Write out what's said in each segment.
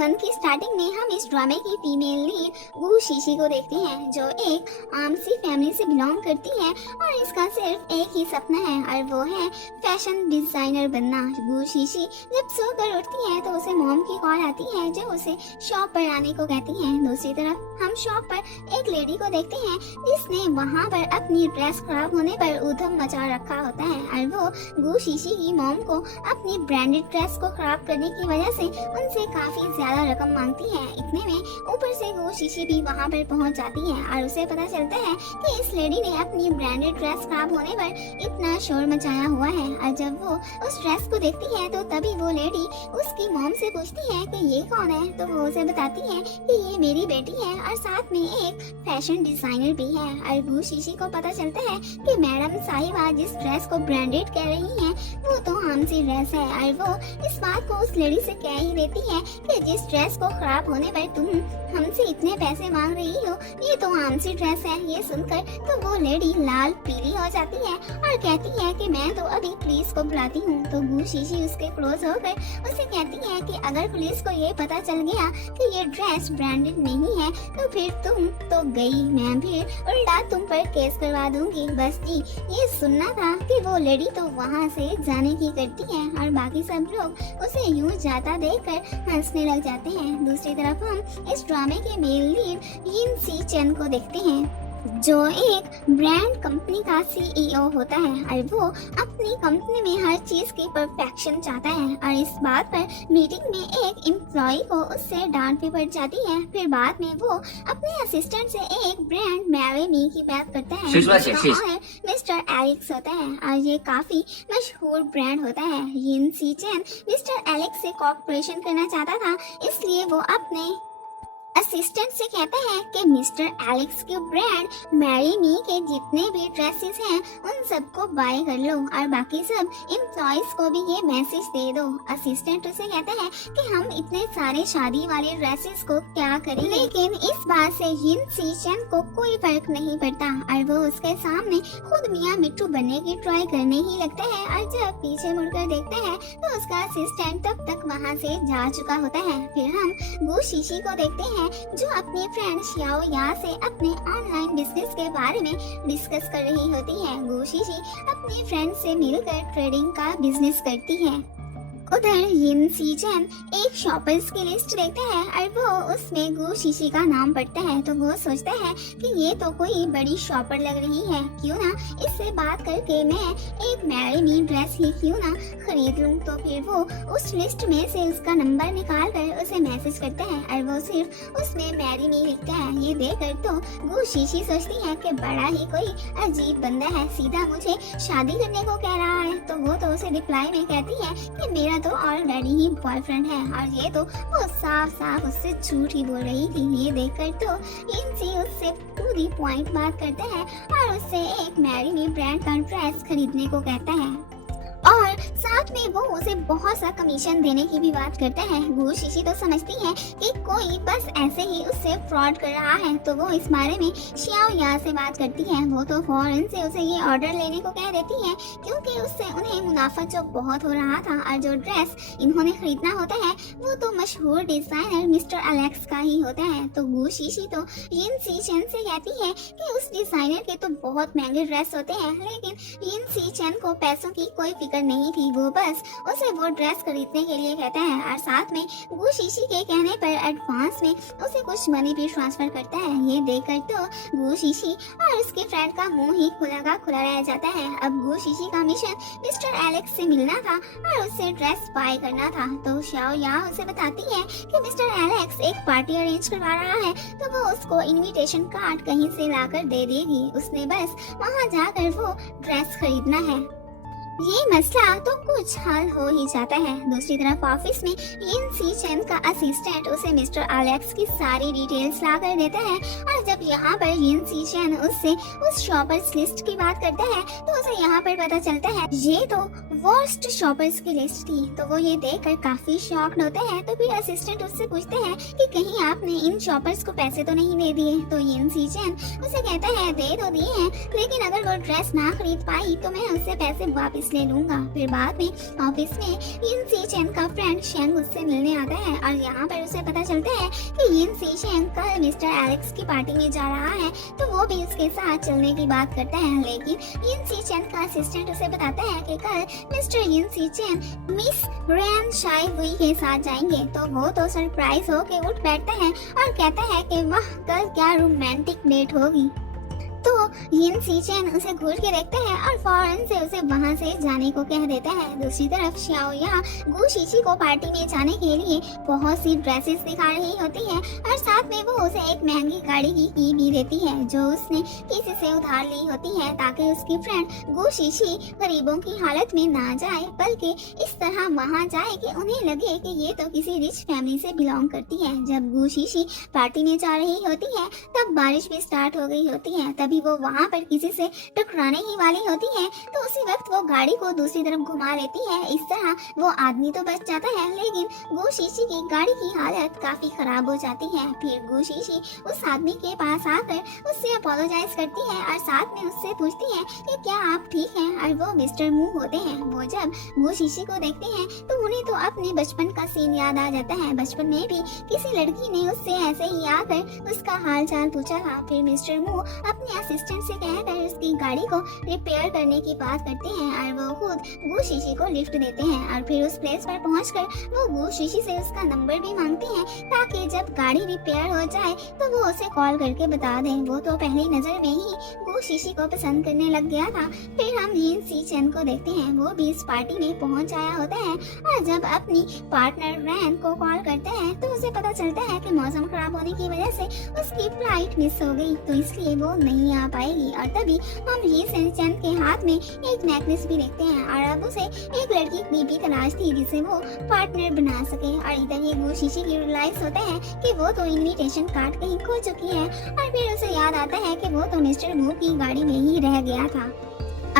1 की स्टार्टिंग में हम इस ड्रामे की फीमेल लीड वू शीशी को देखते हैं, जो एक आम सी फैमिली से बिलोंग करती है और इसका सिर्फ एक ही सपना है और वो है फैशन डिजाइनर बनना। वू शीशी जब सोकर उठती है तो उसे मॉम की कॉल आती है जो उसे शॉप पर आने को कहती है। दूसरी तरफ हम शॉप पर एक लेडी को देखते हैं जिसने वहाँ पर अपनी ड्रेस खराब होने पर उधम मचा रखा होता है और वो वू शीशी की मॉम को अपनी ब्रांडेड ड्रेस को खराब करने की वजह से उनसे काफी ज्यादा रकम मांगती है। इतने में ऊपर से वो शीशी भी वहाँ पर पहुँच जाती है और उसे पता चलता है कि इस लेडी ने अपनी ब्रांडेड ड्रेस खराब होने पर इतना शोर मचाया हुआ है। और जब वो उस ड्रेस को देखती है तो तभी वो लेडी उसकी मॉम से पूछती है कि ये कौन है, तो वो उसे बताती है कि ये मेरी बेटी है और साथ में एक फैशन डिजाइनर भी है। और वो शीशी को पता चलता है कि मैडम साहिबा जिस ड्रेस को ब्रांडेड कह रही है वो तो आम सी ड्रेस है और वो इस बात को उस लेडी से कह ही देती है कि जिस ड्रेस को खराब होने पर तुम हमसे इतने पैसे मांग रही हो ये तो आम सी ड्रेस है। ये सुनकर तो वो लेडी लाल पीली हो जाती है और कहती है कि मैं तो अभी पुलिस को बुलाती हूँ। तो वो शीशी उसके क्लोज होकर उसे कहती है कि अगर पुलिस को ये पता चल गया कि ये ड्रेस ब्रांडेड नहीं है तो फिर तुम तो गई, मैं भी उल्टा तुम पर केस करवा दूंगी। बस जी ये सुनना था कि वो लेडी तो वहाँ से जाने की करती है और बाकी सब लोग उसे यूं जाता देखकर हंसने लग जाते हैं। दूसरी तरफ हम इस ड्रामे के मेल लीड यिन सी चेन को देखते हैं जो एक ब्रांड कंपनी का सीईओ होता है और वो अपनी कंपनी में हर चीज की परफेक्शन चाहता है और इस बात पर मीटिंग में एक एम्प्लॉय को उससे डांट भी पड़ जाती है। फिर बाद में वो अपने असिस्टेंट से एक ब्रांड मैरी मी की बात करता है और मिस्टर एलेक्स होता है और ये काफी मशहूर ब्रांड होता है। यिन सी चेन मिस्टर एलेक्स से कॉपरेशन करना चाहता था, इसलिए वो अपने असिस्टेंट से कहता है कि मिस्टर एलेक्स के ब्रांड मैरी मी के जितने भी ड्रेसेस हैं उन सबको बाय कर लो और बाकी सब एम्प्लॉयज को भी ये मैसेज दे दो। असिस्टेंट उसे कहता है कि हम इतने सारे शादी वाले ड्रेसेस को क्या करें, लेकिन इस बात से यिन सी चेन को कोई फर्क नहीं पड़ता और वो उसके सामने खुद मियाँ मिट्टू बनने की ट्राई करने ही लगता है। और जब पीछे मुड़कर देखता है तो उसका असिस्टेंट तब तक वहाँ से जा चुका होता है। फिर हम वो शीशी को देखते हैं जो अपनी फ्रेंड शियाओ या से अपने ऑनलाइन बिजनेस के बारे में डिस्कस कर रही होती है। वो शीशी अपनी फ्रेंड से मिलकर ट्रेडिंग का बिजनेस करती है। उधर यिन सी चेन एक शॉपर्स की लिस्ट देखता है और वो उसमें गु शीशी का नाम पढ़ता है तो वो सोचता है कि ये तो कोई बड़ी शॉपर लग रही है, क्यों ना इससे बात करके मैं एक मैरी मी ड्रेस ही क्यों ना खरीद लूं। तो फिर वो उस लिस्ट में से उसका नंबर निकाल कर उसे मैसेज करता है और वो सिर्फ उसमें मैरी मी लिखता है। ये देखकर तो गु शीशी सोचती है कि बड़ा ही कोई अजीब बंदा है, सीधा मुझे शादी करने को कह रहा है। तो वो तो उसे रिप्लाई में कहती है कि मेरा तो ऑलरेडी ही बॉयफ्रेंड है और ये तो वो साफ साफ उससे झूठ ही बोल रही थी। ये देखकर तो यिन सी उससे टू दी पॉइंट बात करता है और उससे एक मैरी मी ब्रांड का ड्रेस खरीदने को कहता है और साथ में वो उसे बहुत सा कमीशन देने की भी बात करता है। वो शीशी तो समझती है कि कोई बस ऐसे ही उससे फ्रॉड कर रहा है, तो वो इस बारे में शियाओ या से बात करती है। वो तो फौरन से उसे ये ऑर्डर लेने को कह देती है क्योंकि उससे उन्हें मुनाफा जो बहुत हो रहा था और जो ड्रेस इन्होंने खरीदना होता है वो तो मशहूर डिजाइनर मिस्टर एलेक्स का ही होता है। तो वो शीशी तो यिन सी चेन से कहती है कि उस डिजाइनर के तो बहुत महंगे ड्रेस होते हैं, लेकिन यिन सी चेन को पैसों की कोई फिक्र नहीं थी, वो बस उसे वो ड्रेस खरीदने के लिए कहता है और साथ में वो शीशी के कहने पर एडवांस में उसे कुछ मनी भी ट्रांसफर करता है। ये देखकर तो वो शीशी और उसके फ्रेंड का मुंह ही खुला का खुला रह जाता है। अब वो शीशी का मिशन मिस्टर एलेक्स से मिलना था और उससे ड्रेस बाय करना था। तो शाओ या उसे बताती है कि मिस्टर एलेक्स एक पार्टी अरेंज करवा रहा है, तो वो उसको इनविटेशन कार्ड कहीं से लाकर दे देगी, उसने बस वहाँ जाकर वो ड्रेस खरीदना है। ये मसला तो कुछ हल हो ही जाता है। दूसरी तरफ ऑफिस में यिन सी चेन का असिस्टेंट उसे मिस्टर एलेक्स की सारी डिटेल्स ला कर देता है और जब यहाँ पर यिन सी चेन उससे उस शॉपर्स लिस्ट की बात करता है तो उसे यहाँ पर पता चलता है ये तो वर्स्ट शॉपर्स की लिस्ट थी। तो वो ये देखकर काफी शॉक्ड होते हैं। तो फिर असिस्टेंट उससे पूछते हैं कि कहीं आपने इन शॉपर्स को पैसे तो नहीं दे दिए। तो यिन सी चेन उसे कहता है दे तो दिए हैं, लेकिन अगर वो ड्रेस ना खरीद पाई तो मैं उससे पैसे वापस वापस ले लूंगा। फिर बाद में ऑफिस में यिन सी चेन का फ्रेंड शेंग उससे मिलने आता है और यहाँ पर उसे पता चलता है कि यिन सी चेन कल मिस्टर एलेक्स की पार्टी में जा रहा है, तो वो भी उसके साथ चलने की बात करता है। लेकिन यिन सी चेन का असिस्टेंट उसे बताता है कि कल मिस्टर यिन सी चेन मिस रैन शाई हुई के साथ जाएंगे, तो वो तो सरप्राइज हो के उठ बैठता है और कहता है कि वाह कल क्या रोमांटिक डेट होगी। तो यिन सी चेन उसे घूर के देखता है और फौरन से उसे वहां से जाने को कह देता है। दूसरी तरफ शाओ या गु शीशी को पार्टी में जाने के लिए बहुत सी ड्रेसेस दिखा रही होती है और साथ में वो उसे एक महंगी गाड़ी की की भी देती है जो उसने किसी से उधार ली होती है, ताकि उसकी फ्रेंड गु शीशी गरीबों की हालत में ना जाए, बल्कि इस तरह वहां जाए कि उन्हें लगे कि ये तो किसी रिच फैमिली से बिलोंग करती है। जब गु शीशी पार्टी में जा रही होती है तब बारिश भी स्टार्ट हो गई होती है। तभी वो वहाँ पर किसी से टकराने ही वाली होती है, तो उसी वक्त वो गाड़ी को दूसरी तरफ घुमा लेती है। इस तरह वो आदमी तो बच जाता है, लेकिन गु शीशी की गाड़ी की हालत काफी खराब हो जाती है। फिर गु शीशी उस आदमी के पास आकर उससे अपोलोजाइज करती है और साथ में उससे पूछती है कि क्या आप ठीक हैं, और वो मिस्टर मू होते हैं। वो जब गु शीशी को देखते हैं तो उन्हें तो अपने बचपन का सीन याद आ जाता है। बचपन में भी किसी लड़की ने उससे ऐसे ही आकर उसका हाल चाल पूछा था। फिर मिस्टर मू अपने असिस्टेंट से कहकर उसकी गाड़ी को रिपेयर करने की बात करते हैं और वो खुद गु शीशी को लिफ्ट देते हैं और फिर उस प्लेस पर पहुंचकर वो गु शीशी से उसका नंबर भी मांगते हैं, ताकि जब गाड़ी रिपेयर हो जाए तो वो उसे कॉल करके बता दें। वो तो पहली नजर में ही गु शीशी को पसंद करने लग गया था। फिर हम यिन सी चेन को देखते हैं, वो भी इस पार्टी में पहुंच आया होता है और जब अपनी पार्टनर रैन को कॉल करते हैं तो उसे पता चलता है कि मौसम खराब होने की वजह से उसकी फ्लाइट मिस हो गई, तो इसलिए वो नहीं आ पाएगी। और तभी हम यिन सी चेन के हाथ में एक नेकलेस भी देखते हैं और अब उसे एक लड़की की तलाश थी जिसे वो पार्टनर बना सके। और इधर ये गु शीशी की रियलाइज होता है कि वो तो इनविटेशन कार्ड कहीं खो चुकी है और फिर उसे याद आता है कि वो तो मिस्टर मू की गाड़ी में ही रह गया था।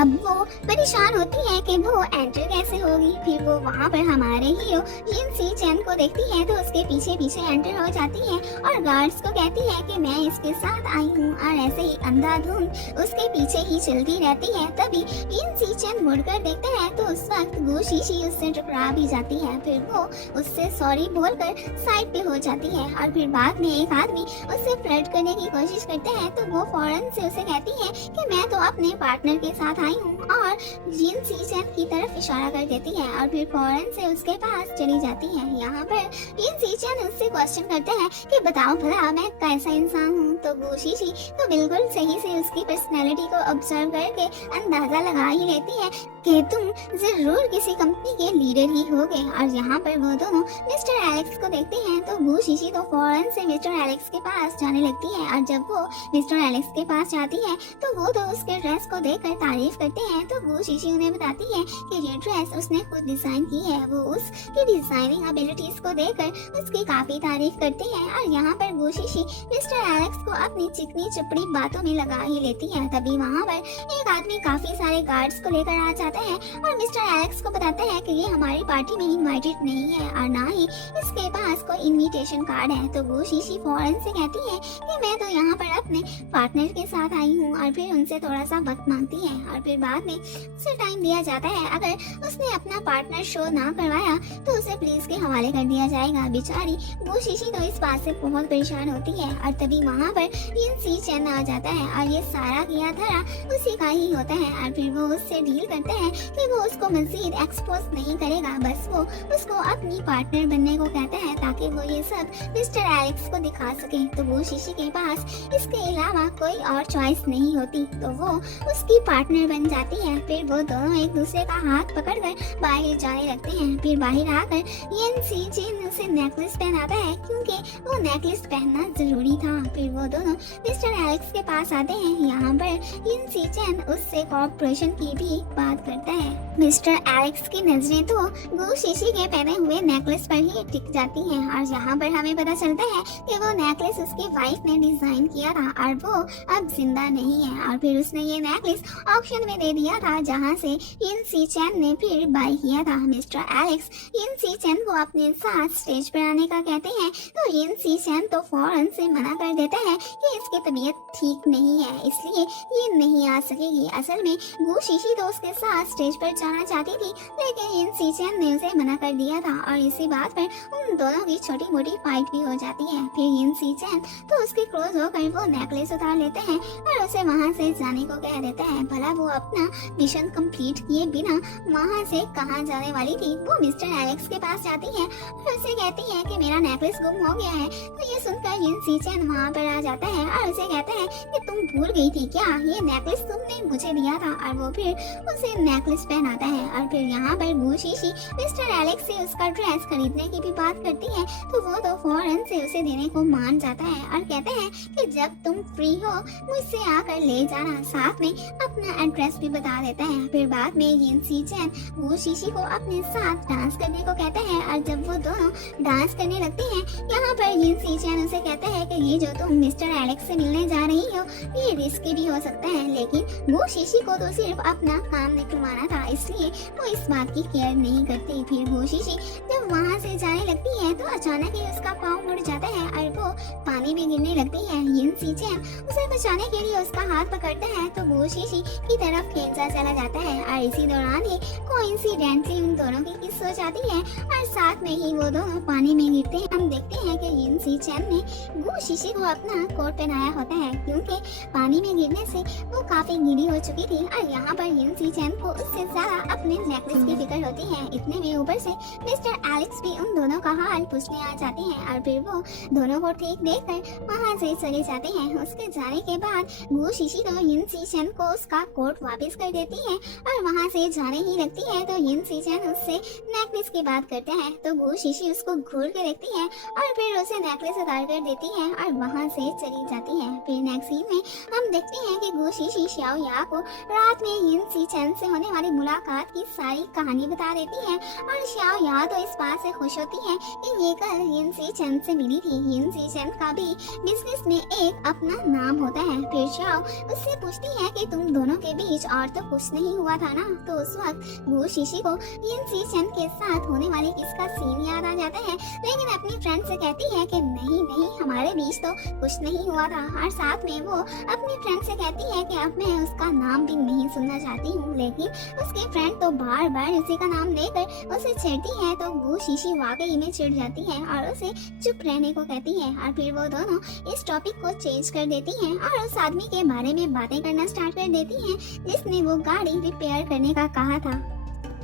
अब वो परेशान होती है कि वो एंटर कैसे होगी। फिर वो वहाँ पर हमारे हीरो यिन सी चेन को देखती है तो उसके पीछे पीछे एंटर हो जाती है और गार्ड्स को कहती है कि मैं इसके साथ आई हूँ, और ऐसे ही अंधाधुंध उसके पीछे ही चलती रहती है। तभी यिन सी चेन मुड़कर देखता है तो उस वक्त गु शीशी उससे टकरा भी जाती है। फिर वो उससे सॉरी बोलकर साइड पे हो जाती है और फिर बाद में एक आदमी उससे फ्लर्ट करने की कोशिश करता है तो वो फौरन से उसे कहती है कि मैं तो अपने पार्टनर के साथ आई हूँ, और यिन सी चेन की तरफ इशारा कर देती है और फिर फौरन से उसके पास चली जाती है। यहाँ पर यिन सी चेन उससे क्वेश्चन करता है कि बताओ भला मैं कैसा इंसान हूँ, तो गु शीशी तो बिल्कुल सही से उसकी पर्सनैलिटी को ऑब्जर्व करके अंदाजा लगा ही लेती है कि तुम जरूर किसी कंपनी के लीडर ही होगे। और यहाँ पर वो दोनों मिस्टर एलेक्स को देखते हैं तो गु शीशी तो फौरन से मिस्टर एलेक्स के पास जाने लगती है और जब वो मिस्टर एलेक्स के पास जाती है तो वो तो उसके ड्रेस को देखकर तारीफ करते हैं। तो गु शीशी उन्हें बताती है कि ये ड्रेस उसने खुद डिजाइन की है। वो उसकी डिजाइनिंग एबिलिटीज को देखकर उसकी काफी तारीफ करते हैं और यहाँ पर गु शीशी मिस्टर एलेक्स को अपनी चिकनी चपड़ी बातों में लगा ही लेती है। तभी वहाँ पर एक आदमी काफी सारे गार्ड्स को लेकर आ जाता है और मिस्टर एलेक्स को बताता है कि ये हमारी पार्टी में इनवाइटेड नहीं है और ना ही इसके पास कोई इनविटेशन कार्ड है। तो गु शीशी फौरन से कहती है कि मैं तो यहाँ पर अपने पार्टनर के साथ आई हूँ और फिर उनसे थोड़ा सा वक्त मांगती है और फिर बाद में उसे टाइम दिया जाता है। अगर उसने अपना पार्टनर शो ना करवाया तो उसे पुलिस के हवाले कर दिया जाएगा। बेचारी गु शीशी तो इस बात से बहुत परेशान होती है और तभी वहाँ पर यिन सी चेन आ जाता है और ये सारा किया धरा उसी का ही होता है और फिर वो उससे डील करता है कि वो उसको मजीद एक्सपोज नहीं करेगा, बस वो उसको अपनी पार्टनर बनने को कहता है ताकि वो ये सब मिस्टर एलेक्स को दिखा सके। तो गु शीशी के पास इसके अलावा कोई और चॉइस नहीं होती, तो वो उसकी पार्टनर बन जाती है। फिर वो दोनों एक दूसरे का हाथ पकड़कर बाहर जाने लगते हैं। फिर बाहर आकर यिन सी चेन उसे नेकलेस पहनाता है क्योंकि वो नेकलेस पहनना जरूरी था। फिर वो दोनों मिस्टर एलेक्स के पास आते हैं। यहाँ पर यिन सी चेन उससे कॉर्पोरेशन की भी बात करता है। मिस्टर एलेक्स की नजरें तो गु शीशी के पहने हुए नेकलेस पर ही टिक जाती हैं और यहाँ पर हमें पता चलता है कि वो नेकलेस उसकी वाइफ ने डिजाइन किया था और वो अब जिंदा नहीं है और फिर उसने ये नेकलेस ऑक्शन किचन में दे दिया था, जहाँ से यिन सी चैन ने फिर बाय किया था। मिस्टर एलेक्स यिन सी चैन को अपने साथ स्टेज पर आने का कहते हैं, तो यिन सी चैन तो फौरन से मना कर देता है कि इसकी तबीयत ठीक नहीं है, इसलिए ये नहीं आ सकेगी। असल में गु शीशी तो उसके साथ स्टेज पर जाना चाहती थी, लेकिन यिन सी चैन ने उसे मना कर दिया था और इसी बात पर उन दोनों की छोटी मोटी फाइट भी हो जाती है। फिर यिन सी चैन तो उसके क्लोज होकर वो नेकलेस उतार लेते हैं और उसे वहाँ से जाने को कह देते हैं। भला वो अपना मिशन कंप्लीट किए बिना वहाँ से कहाँ जाने वाली थी। वो मिस्टर एलेक्स के पास जाती है और उसे कहती है कि मेरा नेकलेस गुम हो गया है। तो ये सुनकर यिन सी चैन वहाँ पर आ जाता है और उसे कहता है कि तुम भूल गई थी क्या, ये नेकलेस तुमने मुझे दिया था। और वो फिर उसे नेकलेस पहनाता है और फिर यहाँ पर गु शीशी मिस्टर एलेक्स से उसका ड्रेस खरीदने की भी बात करती है, तो वो तो फौरन से उसे देने को मान जाता है और कहता है कि जब तुम फ्री हो मुझसे आकर ले जाना, साथ में अपना एड्रेस भी बता देता है। फिर बाद में यिन सी चैन गु शीशी को अपने साथ डांस करने को कहता है और जब वो दोनों डांस करने लगते हैं, यहाँ पर यिन सी चैन उसे कहता है कि ये जो तुम मिस्टर एलेक्स से मिलने जा रही हो ये रिस्की भी हो सकता है, लेकिन गु शीशी को तो सिर्फ अपना काम निकलवाना था, इसलिए वो इस बात की केयर नहीं करती। फिर गु शीशी जब वहाँ से जाने लगती है तो अचानक ही उसका पाँव मुड़ जाता है और वो पानी में गिरने लगती है। यिन सी चैन उसे बचाने के लिए उसका हाथ पकड़ता है तो गु शीशी की तरफ खींचा चला जाता है और इसी दौरान ही कोइंसिडेंटली उन दोनों की किस हो जाती है और साथ में ही वो दोनों पानी में गिरते हैं। हम देखते हैं कि यिन सी चैन ने गु शीशी को अपना कोट पहनाया होता है, क्योंकि पानी में गिरने से वो काफी गीली हो चुकी थी और यहाँ पर यिन सी चैन को उससे ज्यादा अपने नेकलेस की फिक्र होती है। इतने में ऊपर से मिस्टर एलेक्स भी उन दोनों का हाल पूछने आ जाते हैं और फिर वो दोनों को ठीक देखकर वहाँ से चले जाते हैं। उसके जाने के बाद गु शीशी तो यिन सी चैन को उसका कोट वापस कर देती है और वहाँ से जाने ही लगती है, तो यिन सी चैन उससे नेकलेस की बात करते हैं तो गु शीशी उसको घूर के देखती है और फिर उसे नेकलेस उतार कर देती है और वहाँ से चली जाती है। फिर नेक्स्ट सीन में हम देखते हैं कि गु शीशी xiao या को रात में यिन सी चैन से होने वाली मुलाकात की सारी कहानी बता देती है और xiao या तो इस बात से खुश होती है कि ये कल यिन सी चैन से मिली थी। यिन सी चैन का भी बिजनेस में एक अपना नाम होता है। फिर xiao उससे पूछती है कि तुम दोनों के बीच और तो कुछ नहीं हुआ था ना, तो उस वक्त गु शीशी को यिन सी चैन के साथ होने वाली किसका सीन याद आ जाता है, लेकिन अपनी फ्रेंड से कहती है कि नहीं नहीं हमारे बीच तो कुछ नहीं हुआ था और साथ में वो अपनी फ्रेंड से कहती है कि अब मैं उसका नाम भी नहीं सुनना चाहती हूँ, लेकिन उसकी फ्रेंड तो बार बार उसी का नाम लेकर उसे छेड़ती है, तो गु शीशी वाकई में चिढ़ जाती है और उसे चुप रहने को कहती है और फिर वो दोनों इस टॉपिक को चेंज कर देती हैं और उस आदमी के बारे में बातें करना स्टार्ट कर देती हैं जिसने वो गाड़ी रिपेयर करने का कहा था।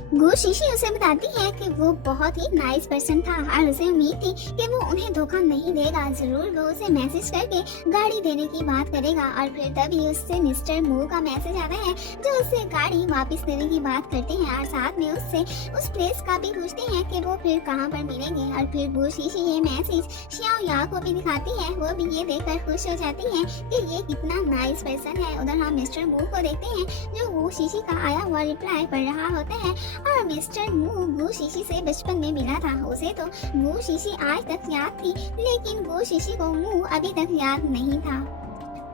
गु शीशी उसे बताती है कि वो बहुत ही नाइस पर्सन था और उसे उम्मीद थी कि वो उन्हें धोखा नहीं देगा, जरूर वो उसे मैसेज करके गाड़ी देने की बात करेगा। और फिर तभी उससे मिस्टर मू का मैसेज आता है जो उससे गाड़ी वापस देने की बात करते हैं और साथ में उससे उस प्लेस का भी पूछते हैं कि वो फिर कहाँ पर मिलेंगे। और फिर गु शीशी ये मैसेज xiao या को भी दिखाती है, वो भी ये देखकर खुश हो जाती है कि ये कितना नाइस पर्सन है। उधर हम मिस्टर मू को देखते हैं जो गु शीशी का आया हुआ रिप्लाई पढ़ रहा होता है और मिस्टर मू गु शीशी से बचपन में मिला था। उसे तो गु शीशी आज तक याद थी, लेकिन गु शीशी को मू अभी तक याद नहीं था।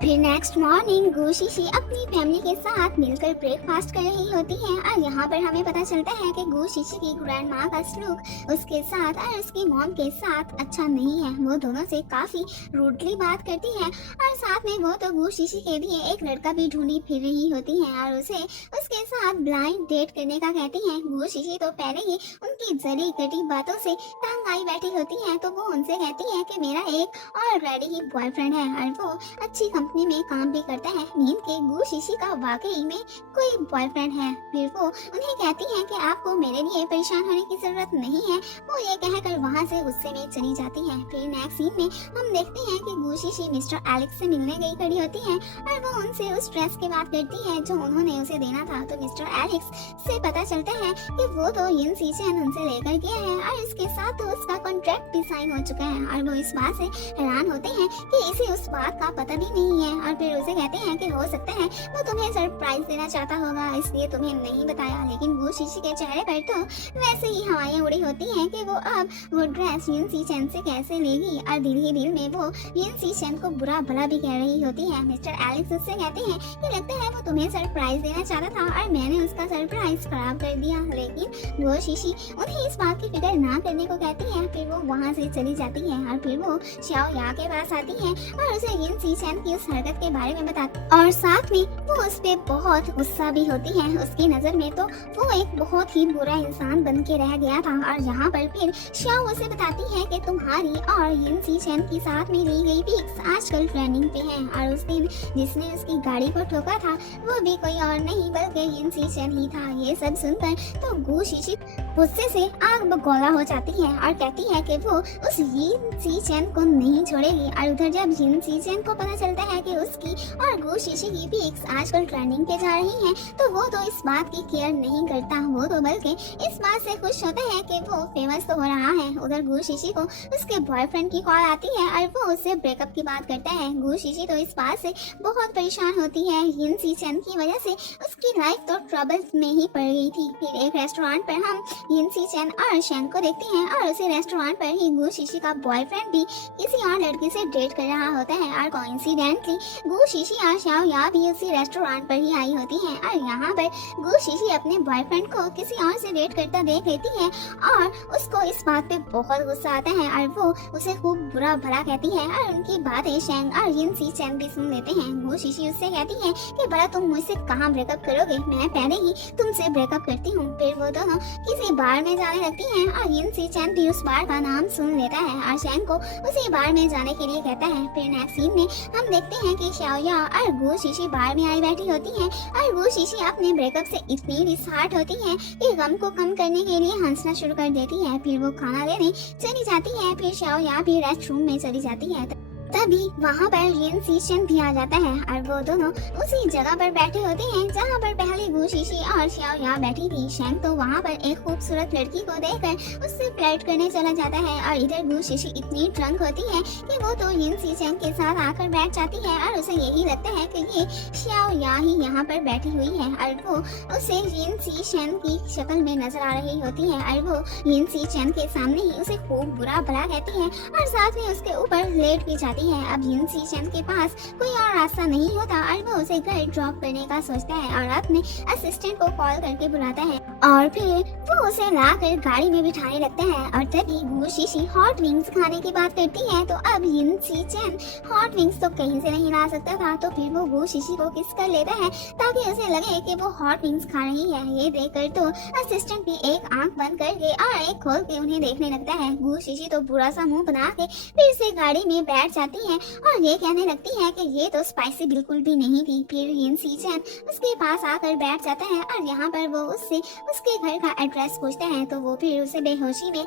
फिर नेक्स्ट मॉर्निंग गु शीशी अपनी फैमिली के साथ मिलकर ब्रेकफास्ट कर रही होती है और यहाँ पर हमें पता चलता है कि गु शीशी की ग्रैंड माँ का सलूक उसके साथ और उसकी मॉम के साथ अच्छा नहीं है। वो दोनों से काफी रूडली बात करती है और साथ में वो तो गु शीशी के लिए एक लड़का भी ढूंढी फिर रही होती है और उसे उसके साथ ब्लाइंड डेट करने का कहती है। गु शीशी तो पहले ही उनकी जली कटी बातों से तंग आई बैठी होती है, तो वो उनसे कहती है कि मेरा एक ऑलरेडी ही बॉयफ्रेंड है और वो अच्छी कंपनी में काम भी करता है। नींद के गु शीशी का वाकई में कोई बॉयफ्रेंड है। फिर वो उन्हें कहती है कि आपको मेरे लिए परेशान होने की जरूरत नहीं है। वो ये कहकर वहाँ से गुस्से में चली जाती है। फिर नेक्स्ट सीन में हम देखते हैं कि गु शीशी मिस्टर एलेक्स से मिलने गई खड़ी होती है और वो उनसे उस ड्रेस की बात करती है जो उन्होंने उसे देना था। तो मिस्टर एलेक्स से पता चलता है कि वो तो यिन सी चैन उनसे लेकर गया है और इसके साथ तो उसका कॉन्ट्रैक्ट भी साइन हो चुका है और वो इस बात से हैरान होते हैं कि इसे उस बात का पता भी नहीं है हैं और फिर उसे कहते हैं कि हो सकता है वो तुम्हें सरप्राइज देना चाहता होगा इसलिए तुम्हें नहीं बताया। लेकिन गु शीशी के चेहरे पर तो वैसे ही हवाएं उड़ी होती हैं कि वो ड्रेस यिन सी चैन से कैसे लेगी और दिल ही दिल में वो यिन सी चैन को बुरा भला भी कह रही होती है। मिस्टर एलेक्स उससे कहते हैं कि लगता है वो तुम्हें सरप्राइज देना चाहता था और मैंने उसका सरप्राइज खराब कर दिया। लेकिन वो शीशी उन्हें इस बात की फिक्र ना करने को कहती है। फिर वो वहाँ से चली जाती है और फिर वो शाओ या के पास आती है और उसे यिन सी चैन की उस हरकत के बारे में बताती और साथ में वो उस पे बहुत गुस्सा भी होती है। उसकी नजर में तो वो एक बहुत ही बुरा इंसान बन के रह गया था। और यहाँ पर फिर शाओ उसे बताती है कि तुम्हारी और यिन सी चैन की साथ में ली गई पिक्स आजकल ट्रेंडिंग पे हैं और उस दिन जिसने उसकी गाड़ी को ठोका था वो भी कोई और नहीं बल्कि यिन सी चैन ही था। ये सब सुनकर तो गु शीशी गुस्से से आग बगौला हो जाती है और कहती है कि वो उस यिन सी चैन को नहीं छोड़ेगी। और उधर जब यिन सी चैन को पता चलता है कि उसकी और गु शीशी की पिक्स आजकल ट्रेंडिंग पे जा रही हैं तो वो तो इस बात की केयर नहीं करता। वो तो बल्कि इस बात से खुश होता है कि वो फेमस तो हो रहा है। उधर गु शीशी को उसके बॉयफ्रेंड की कॉल आती है और वो उससे ब्रेकअप की बात करता है। गु शीशी तो इस बात से बहुत परेशान होती है। यिन सी चैन की वजह से उसकी लाइफ तो ट्रबल में ही पड़ गई थी। फिर एक रेस्टोरेंट पर हम यिन सी चैन और शेंग को देखते हैं और उसी रेस्टोरेंट पर ही गु शीशी का बॉयफ्रेंड भी किसी और लड़की से डेट कर रहा होता है। और कोइंसिडेंटली गु शीशी और शाओ या भी उसी रेस्टोरेंट पर ही आई होती है और यहाँ पर गु शीशी अपने बॉयफ्रेंड को किसी और से डेट करता देख लेती है और उसको इस बात पे बहुत गुस्सा आता है और वो उसे खूब बुरा भला कहती है और उनकी बातें शेंग और यिन सी चैन भी सुन लेते हैं। गु शीशी उससे कहती है कि भला तुम मुझसे कहाँ ब्रेकअप करोगे, मैं पहले ही तुमसे ब्रेकअप करती हूँ। फिर वो दोनों किसी बार में जाने लगती हैं और यिन सी चैन भी उस बार का नाम सुन लेता है और शेंग को उसी बार में जाने के लिए कहता है। फिर नेक्स्ट सीन में हम देखते हैं कि शाओया और गु शीशी बार में आई बैठी होती है और गु शीशी अपने ब्रेकअप से इतनी डिसहार्ट होती है कि गम को कम करने के लिए हंसना शुरू कर देती है। फिर वो खाना लेने चली जाती है। फिर शाओया भी रेस्ट रूम में चली जाती है। तभी वहाँ पर यिन सी चैन भी आ जाता है और वो दोनों उसी जगह पर बैठे होते हैं जहाँ पर पहले गु शीशी और शाओ या बैठी थी। शेंग तो वहाँ पर एक खूबसूरत लड़की को देखकर उससे फ्लर्ट करने चला जाता है और इधर गु शीशी इतनी ड्रंक होती है कि वो तो यिन सी चैन के साथ आकर बैठ जाती है और उसे यही लगता है कि ये शाओ या ही यहाँ पर बैठी हुई है और वो उसे यिन सी चैन की शक्ल में नजर आ रही होती है और वो यिन सी चैन के सामने ही उसे खूब बुरा भला कहती है और साथ में उसके ऊपर लेट भी जाती है। अब यिन सी चैन के पास कोई और रास्ता नहीं होता और वो उसे घर ड्रॉप करने का सोचता है और अपने असिस्टेंट को कॉल करके बुलाता है और फिर वो उसे लाकर गाड़ी में बिठाने लगता है। और तभी गु शीशी हॉट विंग्स खाने की बात करती है तो अब यिन सी चैन हॉट विंग्स तो कहीं से नहीं ला सकता था तो फिर वो गु शीशी को किस कर लेता है ताकि उसे लगे कि वो हॉट विंग्स खा रही है। ये देखकर तो असिस्टेंट भी एक आंख बंद करके और एक खोल के उन्हें देखने लगता है। गु शीशी तो बुरा सा मुंह बना के फिर से गाड़ी में बैठ जाती है और ये कहने लगती है कि ये तो स्पाइसी बिल्कुल भी नहीं थी। फिर यिन सी चैन उसके पास आकर बैठ जाता है और यहाँ पर वो उससे उसके घर का एड्रेस पूछता है तो वो फिर उसे बेहोशी में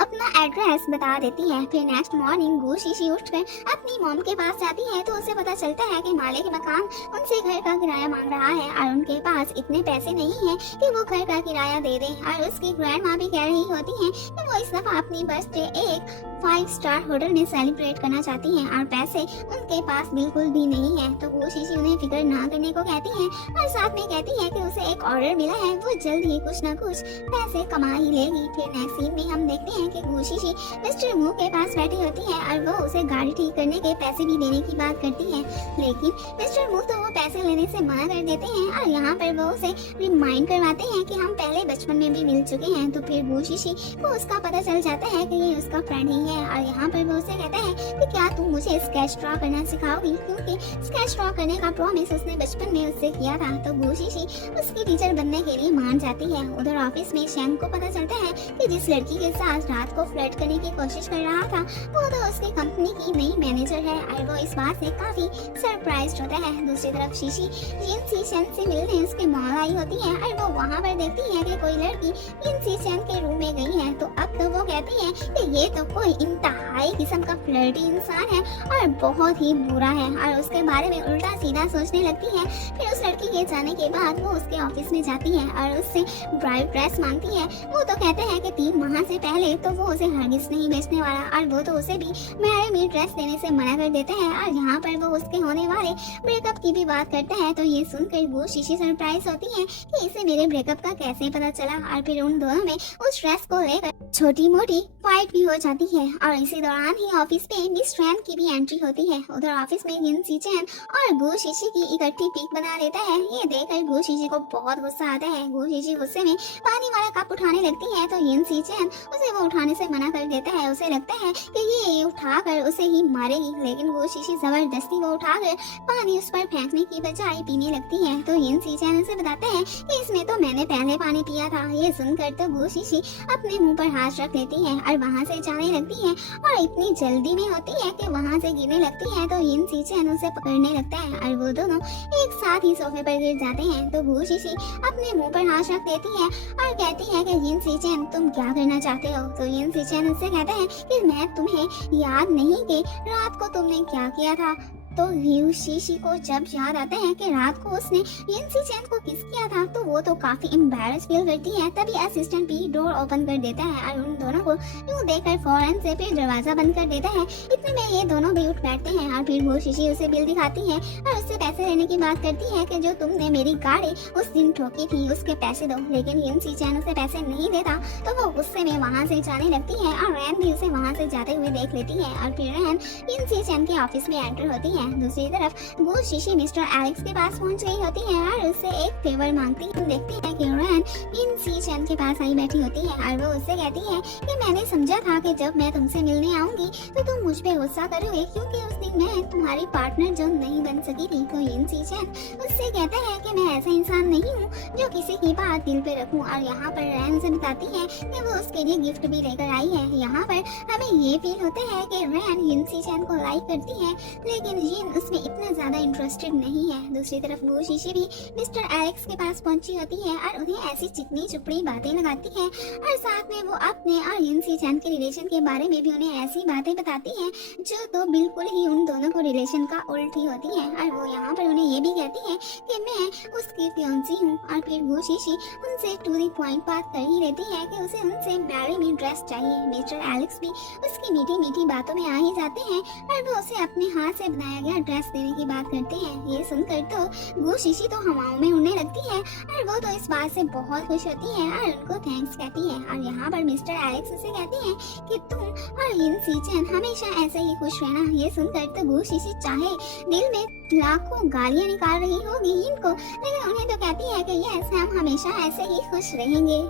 अपना एड्रेस बता देती है। फिर नेक्स्ट मॉर्निंग गु शीशी उठकर अपनी मॉम के पास जाती है तो उसे पता चलता है कि मालिक मकान उनसे घर का किराया मांग रहा है और उनके पास इतने पैसे नहीं है कि वो घर का किराया दे दे। और उसकी ग्रैंड माँ भी कह रही होती है कि वो इस दफा अपनी बर्थडे एक 5 स्टार होटल में सेलिब्रेट करना चाहती हैं और पैसे उनके पास बिल्कुल भी नहीं है। तो गु शीशी उन्हें फिक्र ना करने को कहती है और साथ में कहती है कि उसे एक ऑर्डर मिला है, वो जल्द ही कुछ न कुछ पैसे कमा ही लेगी। फिर नेक्स्ट सीन में हम देखते हैं कि गु शीशी मिस्टर मू के पास बैठी होती है और वो उसे गाड़ी ठीक करने के पैसे भी देने की बात करती है। लेकिन मिस्टर मू तो वो पैसे लेने से मना कर देते हैं और यहाँ पर वो उसे रिमाइंड करवाते हैं कि हम पहले बचपन में भी मिल चुके हैं। तो फिर गु शीशी को उसका पता चल जाता है कि ये उसका फ्रेंड ही है और यहाँ पर वो उसे कहता है कि क्या तुम मुझे स्केच ड्रॉ करना सिखाओगी, क्योंकि स्केच ड्रॉ करने का प्रॉमिस उसने बचपन में उससे किया था। तो गु शीशी उसकी टीचर बनने के लिए मान जाती है। उधर ऑफिस में शेंग को पता चलता है कि जिस लड़की के साथ रात को फ्लर्ट करने की कोशिश कर रहा था वो तो उसकी कंपनी की नई मैनेजर है और वो इस बात से काफी सरप्राइज्ड होता है। दूसरी तरफ शीशी यिन सी चैन से मिलने उसके मॉल आई होती है और वो वहाँ पर देखती है कि कोई लड़की यिन सी चैन के रूम में गई है। तो अब तो वो कहती है कि ये तो कोई इंतहाई किस्म का फ्लर्टी इंसान इंसान है और बहुत ही बुरा है और उसके बारे में उल्टा सीधा सोचने लगती है। फिर उस लड़की के जाने के बाद वो उसके ऑफिस में जाती है और उससे ब्राइड ड्रेस मांगती है। वो तो कहते हैं कि 3 माह से पहले तो वो उसे हरगिज नहीं बेचने वाला और वो तो उसे भी मैरिड ड्रेस देने से मना कर देते हैं और यहाँ पर वो उसके होने वाले ब्रेकअप की भी बात करता है। तो ये सुनकर वो शीशी सरप्राइज होती है कि इसे मेरे ब्रेकअप का कैसे पता चला और फिर उन दोनों में उस ड्रेस को लेकर छोटी मोटी फाइट भी हो जाती है। और इसी दौरान ही ऑफिस में मिस ट्रेन की भी एंट्री होती है। उधर ऑफिस में यिन सीचेन और गु शीशी की इकट्ठी पिक बना लेता है। ये देखकर गु शीशी को बहुत गुस्सा आता है। गु शीशी गुस्से में पानी वाला कप उठाने लगती है तो यिन सीचेन उसे वो उठाने से मना कर देता है। उसे लगता है कि ये उठाकर उसे ही मारेगी, लेकिन गु शीशी जबरदस्ती वो उठाकर पानी उस पर फेंकने की बजाय पीने लगती है। तो यिन सीचेन उसे बताते हैं कि इसमें तो मैंने पहले पानी पिया था। ये सुनकर तो गु शीशी अपने मुंह पर हाथ रख लेती है और वहाँ से जाने लगती है और इतनी जल्दी में होती है कि वहाँ से गिरने लगती है। तो यिन सीचेन उसे पकड़ने लगता है और वो दोनों एक साथ ही सोफे पर गिर जाते हैं। तो गु शीशी अपने मुंह पर हाथ रख देती है और कहती है कि यिन सीचेन तुम क्या करना चाहते हो। तो यिन सीचेन उससे कहता है कि मैं तुम्हें याद नहीं कि रात को तुमने क्या किया था। तो यू शीशी को जब याद आता है कि रात को उसने यिन सीचेन को किस किया था तो वो तो काफी एम्बैरेस फील करती है। तभी असिस्टेंट भी डोर ओपन कर देता है और उन दोनों को यूं देखकर फौरन से फिर दरवाजा बंद कर देता है। इतने में ये दोनों भी उठ बैठते हैं और फिर वो शीशी उसे बिल दिखाती है और उससे पैसे लेने की बात करती है कि जो तुमने मेरी गाड़ी उस दिन ठोकी थी उसके पैसे दो। लेकिन यिन सीचेन उसे पैसे नहीं देता तो वो गुस्से में वहाँ से जाने लगती है और रैन भी उसे वहाँ से जाते हुए देख लेती है और फिर रैन यिन सीचेन के ऑफिस में एंटर होती है। दूसरी तरफ वो शीशी मिस्टर एलेक्स के पास पहुंच गई होती है और उससे एक फेवर मांगती है। देखती है कि रैन यिन सीचेन के पास आई बैठी होती है और वो उससे कहती है कि मैंने समझा था कि जब मैं तुमसे मिलने आऊंगी तो तुम मुझ पे गुस्सा करोगे क्योंकि उस दिन मैं तुम्हारी पार्टनर जो नहीं बन सकी थी। तो यिन सीचेन उससे कहता है कि मैं ऐसा इंसान नहीं हूँ जो किसी की बात दिल पे रखूं। और यहाँ पर रैन से बताती है कि वो उसके लिए गिफ्ट भी लेकर आई है। यहाँ पर हमें ये फील होता है कि रैन यिन सीचेन को लाइक करती है लेकिन यिन उसमें इतना ज्यादा इंटरेस्टेड नहीं है। दूसरी तरफ वो शीशी भी मिस्टर एलेक्स के पास पहुंची होती है और उन्हें ऐसी चिकनी चुपड़ी बातें लगाती है और साथ में वो अपने और यिन सीचेन के रिलेशन के बारे में भी उन्हें ऐसी बातें बताती है जो तो बिल्कुल ही उन दोनों को रिलेशन का उल्टी होती है। और वो यहाँ पर उन्हें ये भी कहती है कि मैं उसकी फियांसी हूँ। और फिर वो शीशी उनसे टू द पॉइंट बात कर ही लेती है कि उसे उनसे मैरी मी ड्रेस चाहिए। मिस्टर एलेक्स भी उसकी मीठी मीठी बातों में आ ही जाते हैं और वो उसे अपने हाथ से बनाया गया ड्रेस देने की बात करते हैं। ये सुनकर तो वो शीशी तो हवाओं में उड़ने लगती है और वो तो इस बात से बहुत खुश होती है और उनको थैंक्स कहती है। और यहाँ पर मिस्टर एलेक्स उसे कहते हैं कि तुम और यिन सीचेन हमेशा ऐसे ही खुश रहना। ये सुनकर तो वो शीशी चाहे दिल में लाखों गालियाँ निकाल रही होगी इनको, लेकिन उन्हें तो कहती है कि यस हम हमेशा ऐसे ही खुश रहेंगे।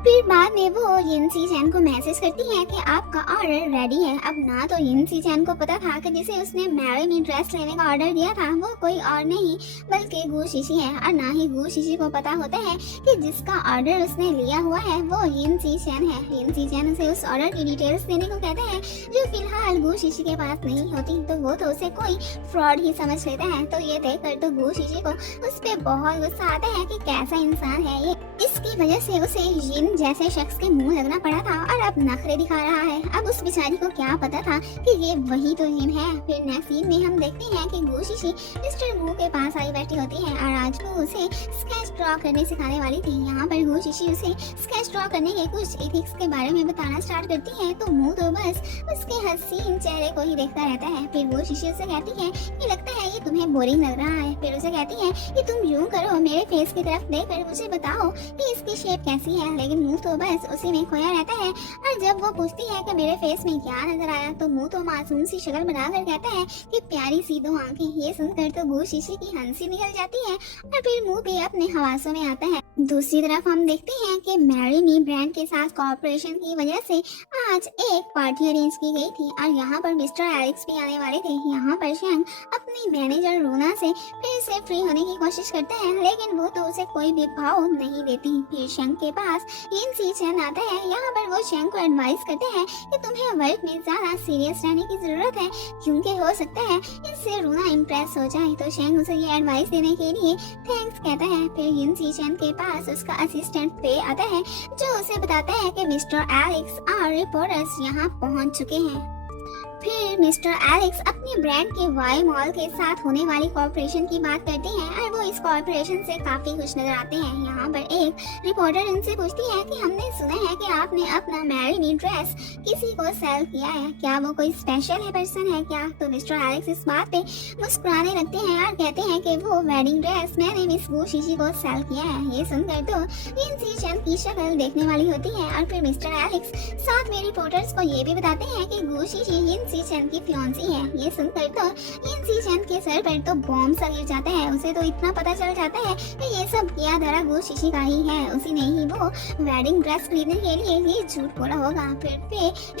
फिर बाद में वो यिन सीचेन को मैसेज करती है कि आपका ऑर्डर रेडी है। अब ना तो यिन सीचेन को पता था कि जिसे उसने मैरी मी ड्रेस लेने का ऑर्डर दिया था वो कोई और नहीं बल्कि गु शीशी है और ना ही गु शीशी को पता होता है कि जिसका ऑर्डर उसने लिया हुआ है वो यिन सीचेन है। यिन सीचेन उसे उस ऑर्डर की डिटेल्स देने को कहता है जो फिलहाल गु शीशी के पास नहीं होती। तो वो तो उसे कोई फ्रॉड ही समझ लेता है। तो ये देखकर तो गु शीशी को उस पर बहुत गुस्सा आता है कि कैसा इंसान है ये। इसकी वजह से उसे यिन जैसे शख्स के मुंह लगना पड़ा था और अब नखरे दिखा रहा है। अब उस बेचारी को क्या पता था कि ये वही तो यिन है। फिर नेक्स्ट सीन में हम देखते हैं कि गु शीशी मिस्टर वू के पास आई बैठी होती है और आज वो उसे स्केच ड्रॉ करने सिखाने वाली थी। यहाँ पर गु शीशी उसे स्केच ड्रॉ करने के कुछ एथिक्स के बारे में बताना स्टार्ट करती है तो मुँह तो बस उसके हसीन चेहरे को ही देखता रहता है। फिर वो शीशी उसे कहती है कि लगता है ये तुम्हें बोरिंग लग रहा है। फिर उसे कहती है कि तुम यूं करो मेरे फेस की तरफ देखकर मुझे बताओ कि इसकी शेप कैसी है। लेकिन मुंह तो बस उसी में खोया रहता है। और जब वो पूछती है कि मेरे फेस में क्या नजर आया तो मुंह तो मासूम सी शक्ल बनाकर कहता है कि प्यारी सी दो आंखें। ये सुनकर तो गु शीशी की हंसी निकल जाती है और फिर मुंह भी अपने हवासों में आता है। दूसरी तरफ हम देखते हैं कि मैरी मी ब्रांड के साथ कॉर्पोरेशन की वजह से आज एक पार्टी अरेंज की गई थी और यहाँ पर मिस्टर एलेक्स भी आने वाले थे। यहाँ पर शैंग अपनी मैनेजर रूना से फिर से फ्री होने की कोशिश करता है लेकिन वो तो उसे कोई भी भाव नहीं देती। फिर शैंग के पास यिन सीचेन आता है। यहाँ पर वो शैंग को एडवाइस करते हैं कि तुम्हें वर्क में ज्यादा सीरियस रहने की जरूरत है क्योंकि हो सकता है इससे रूना इम्प्रेस हो जाए। तो शैंग उसे ये एडवाइस देने के लिए थैंक्स कहता है। फिर यिन सीचेन के पास उसका असिस्टेंट पे आता है जो उसे बताता है कि मिस्टर एलेक्स और रिपोर्टर्स यहाँ पहुँच चुके हैं। फिर मिस्टर एलेक्स अपने ब्रांड के वाई मॉल के साथ होने वाली कॉर्पोरेशन की बात करते हैं और वो इस कॉर्पोरेशन से काफी खुश नजर आते हैं। यहाँ पर एक रिपोर्टर उनसे पूछती है कि हमने सुना है कि आपने अपना मैरी मी ड्रेस किसी को सेल किया है, क्या वो कोई स्पेशल है पर्सन है क्या? तो मिस्टर एलेक्स इस बात पे मुस्कुराने लगते हैं और कहते हैं कि वो वेडिंग ड्रेस मैंने मिस गू शिशी को सेल किया है। ये सुनकर तो यिन चैन की शक्ल देखने वाली होती है और फिर मिस्टर एलेक्स साथ में रिपोर्टर्स को ये भी बताते हैं कि गू शिशी यिन चैन की फियांसी है। ये सुनकर तो यिन चैन के सर पर तो बॉम्ब सा गिर जाता है। उसे तो इतना पता चल जाता है कि ये सब किया धरा गू शिशी का ही है, उसी ने ही वो वेडिंग ड्रेस खरीदने के लिए ये झूठ बोला होगा। फिर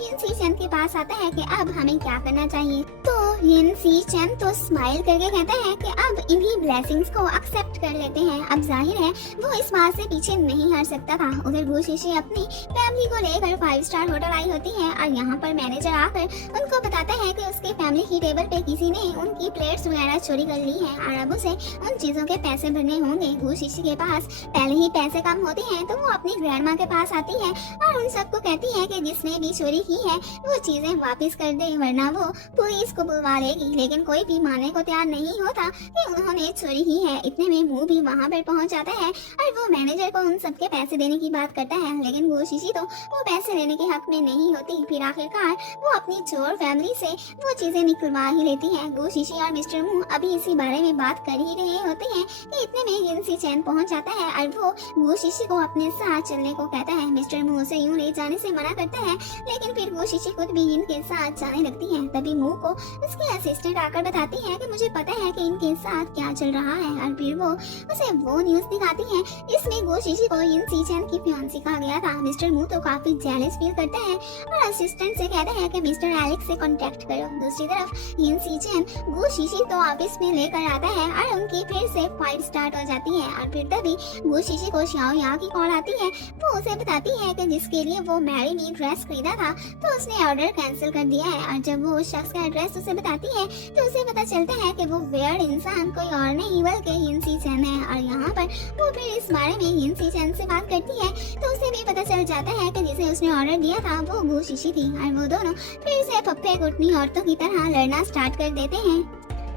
यिन चैन के पास आता है कि अब हमें क्या करना चाहिए। तो यिन चैन तो स्माइल करके कहता है कि अब इन्हीं ब्लेसिंग्स को एक्सेप्ट कर लेते हैं। अब जाहिर है वो इस बात से पीछे नहीं हट सकता था। उधर गू शिशी अपनी फैमिली को लेकर 5 स्टार होटल आई होती है और यहाँ पर मैनेजर आकर उनको बताता है कि उसके फैमिली की टेबल पे किसी ने उनकी प्लेट्स वगैरह चोरी कर ली है और अब उसे उन चीजों के पैसे भरने होंगे। गू शिशी के पास पहले ही पैसे कम होते हैं तो वो अपनी ग्रैंडमा के पास आती है और उन सबको कहती है कि जिसने भी चोरी की है वो चीजें वापस कर दे वरना वो पुलिस को बुलवा लेगी। लेकिन कोई भी मानने को तैयार नहीं होता कि उन्होंने चोरी की है। इतने में मुंह भी वहाँ पर पहुँच जाता है और वो मैनेजर को उन सबके पैसे देने की बात करता है, लेकिन गू शिशी तो वो पैसे लेने के हक में नहीं होती। फिर आखिरकार वो अपनी चोर फैमिली से वो चीजें निकलवा ही लेती है। गू शिशी और मिस्टर मू अभी इसी बारे में बात कर ही रहे होते हैं कि इतने में यिन चैन पहुंच जाता है और वो गू शिशी को अपने साथ चलने को कहता है। मिस्टर मू उसे यूं ले जाने से मना करता है, लेकिन फिर गू शिशी खुद भी इनके साथ जाने लगती है। तभी मू को उसकी असिस्टेंट आकर बताती है कि मुझे पता है कि इनके साथ क्या चल रहा है और फिर वो उसे वो न्यूज दिखाती है जिसमें गू शिशी को यिन चैन की फियांसी कहा गया था। मिस्टर मू तो काफी जेलस फील करता है और असिस्टेंट से कहता है कि मिस्टर एलेक्स से कांटेक्ट करो। दूसरी तरफ यिन चैन गू शिशी तो ऑफिस में लेकर आता है और उनकी फिर से फाइट स्टार्ट हो जाती है और फिर तभी गू शिशी को शाओ या की कॉल आती है। वो उसे बताती है कि जिसके लिए वो मैरी मी ड्रेस खरीदा था तो उसने ऑर्डर कैंसिल कर दिया है और जब वो उस शख्स का एड्रेस उसे बताती है तो उसे पता चलता है कि वो वेयर्ड इंसान कोई और नहीं बल्कि यिन चैन है। और यहाँ पर वो फिर इस बारे में यिन चैन से बात करती है तो उसे भी पता चल जाता है कि जिसे उसने ऑर्डर दिया था वो गू शिशी थी और वो दोनों फिर से फप्पे कुटनी औरतों की तरह लड़ना स्टार्ट कर देते हैं।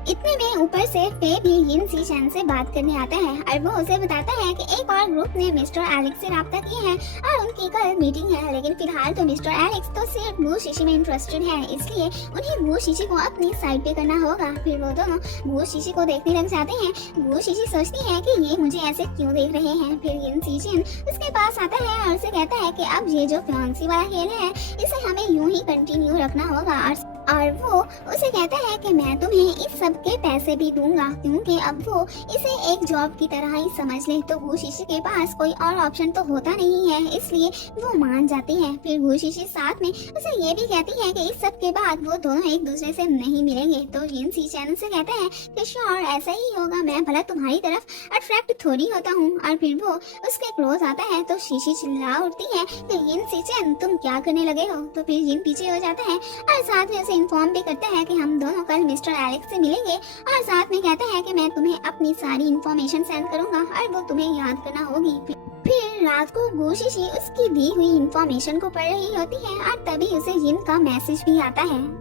इतने में ऊपर से फे भी यिन चैन से बात करने आता है और वो उसे बताता है कि एक और ग्रुप ने मिस्टर एलेक्स से राब्ता किया है और उनकी कल मीटिंग है, लेकिन फिलहाल तो मिस्टर एलेक्स तो सिर्फ गू शिशी में इंटरेस्टेड है, इसलिए उन्हें गू शिशी को अपनी साइड पे करना होगा। फिर वो दोनों गू शिशी को देखने लग जाते हैं। गू शिशी सोचती है कि ये मुझे ऐसे क्यों देख रहे हैं। फिर यिन चैन उसके पास आता है और उसे कहता है कि अब ये जो फियांसी वाला खेल है इसे हमें यूं ही कंटिन्यू रखना होगा और वो उसे कहता है कि मैं तुम्हें इस सब के पैसे भी दूंगा क्योंकि अब वो इसे एक जॉब की तरह ही समझ ले। तो गू शिशी के पास कोई और ऑप्शन तो होता नहीं है, इसलिए वो मान जाती है। फिर गू शिशी साथ में उसे ये भी कहती है कि इस सब के बाद वो दोनों एक दूसरे से नहीं मिलेंगे। तो यिन चैन से कहता है कि श्योर ऐसा ही होगा, मैं भला तुम्हारी तरफ अट्रैक्ट थोड़ी होता हूँ। और फिर वो उसके क्लोज आता है तो शिशी चिल्ला उठती है कि यिन चैन तुम क्या करने लगे हो। तो फिर यिन पीछे हो जाता है और साथ में इन्फॉर्म भी करता है कि हम दोनों कल मिस्टर एलेक्स से मिलेंगे और साथ में कहता है कि मैं तुम्हें अपनी सारी इन्फॉर्मेशन सेंड करूंगा और वो तुम्हें याद करना होगी। फिर रात को गू शिशी उसकी दी हुई इन्फॉर्मेशन को पढ़ रही होती है और तभी उसे यिन का मैसेज भी आता है।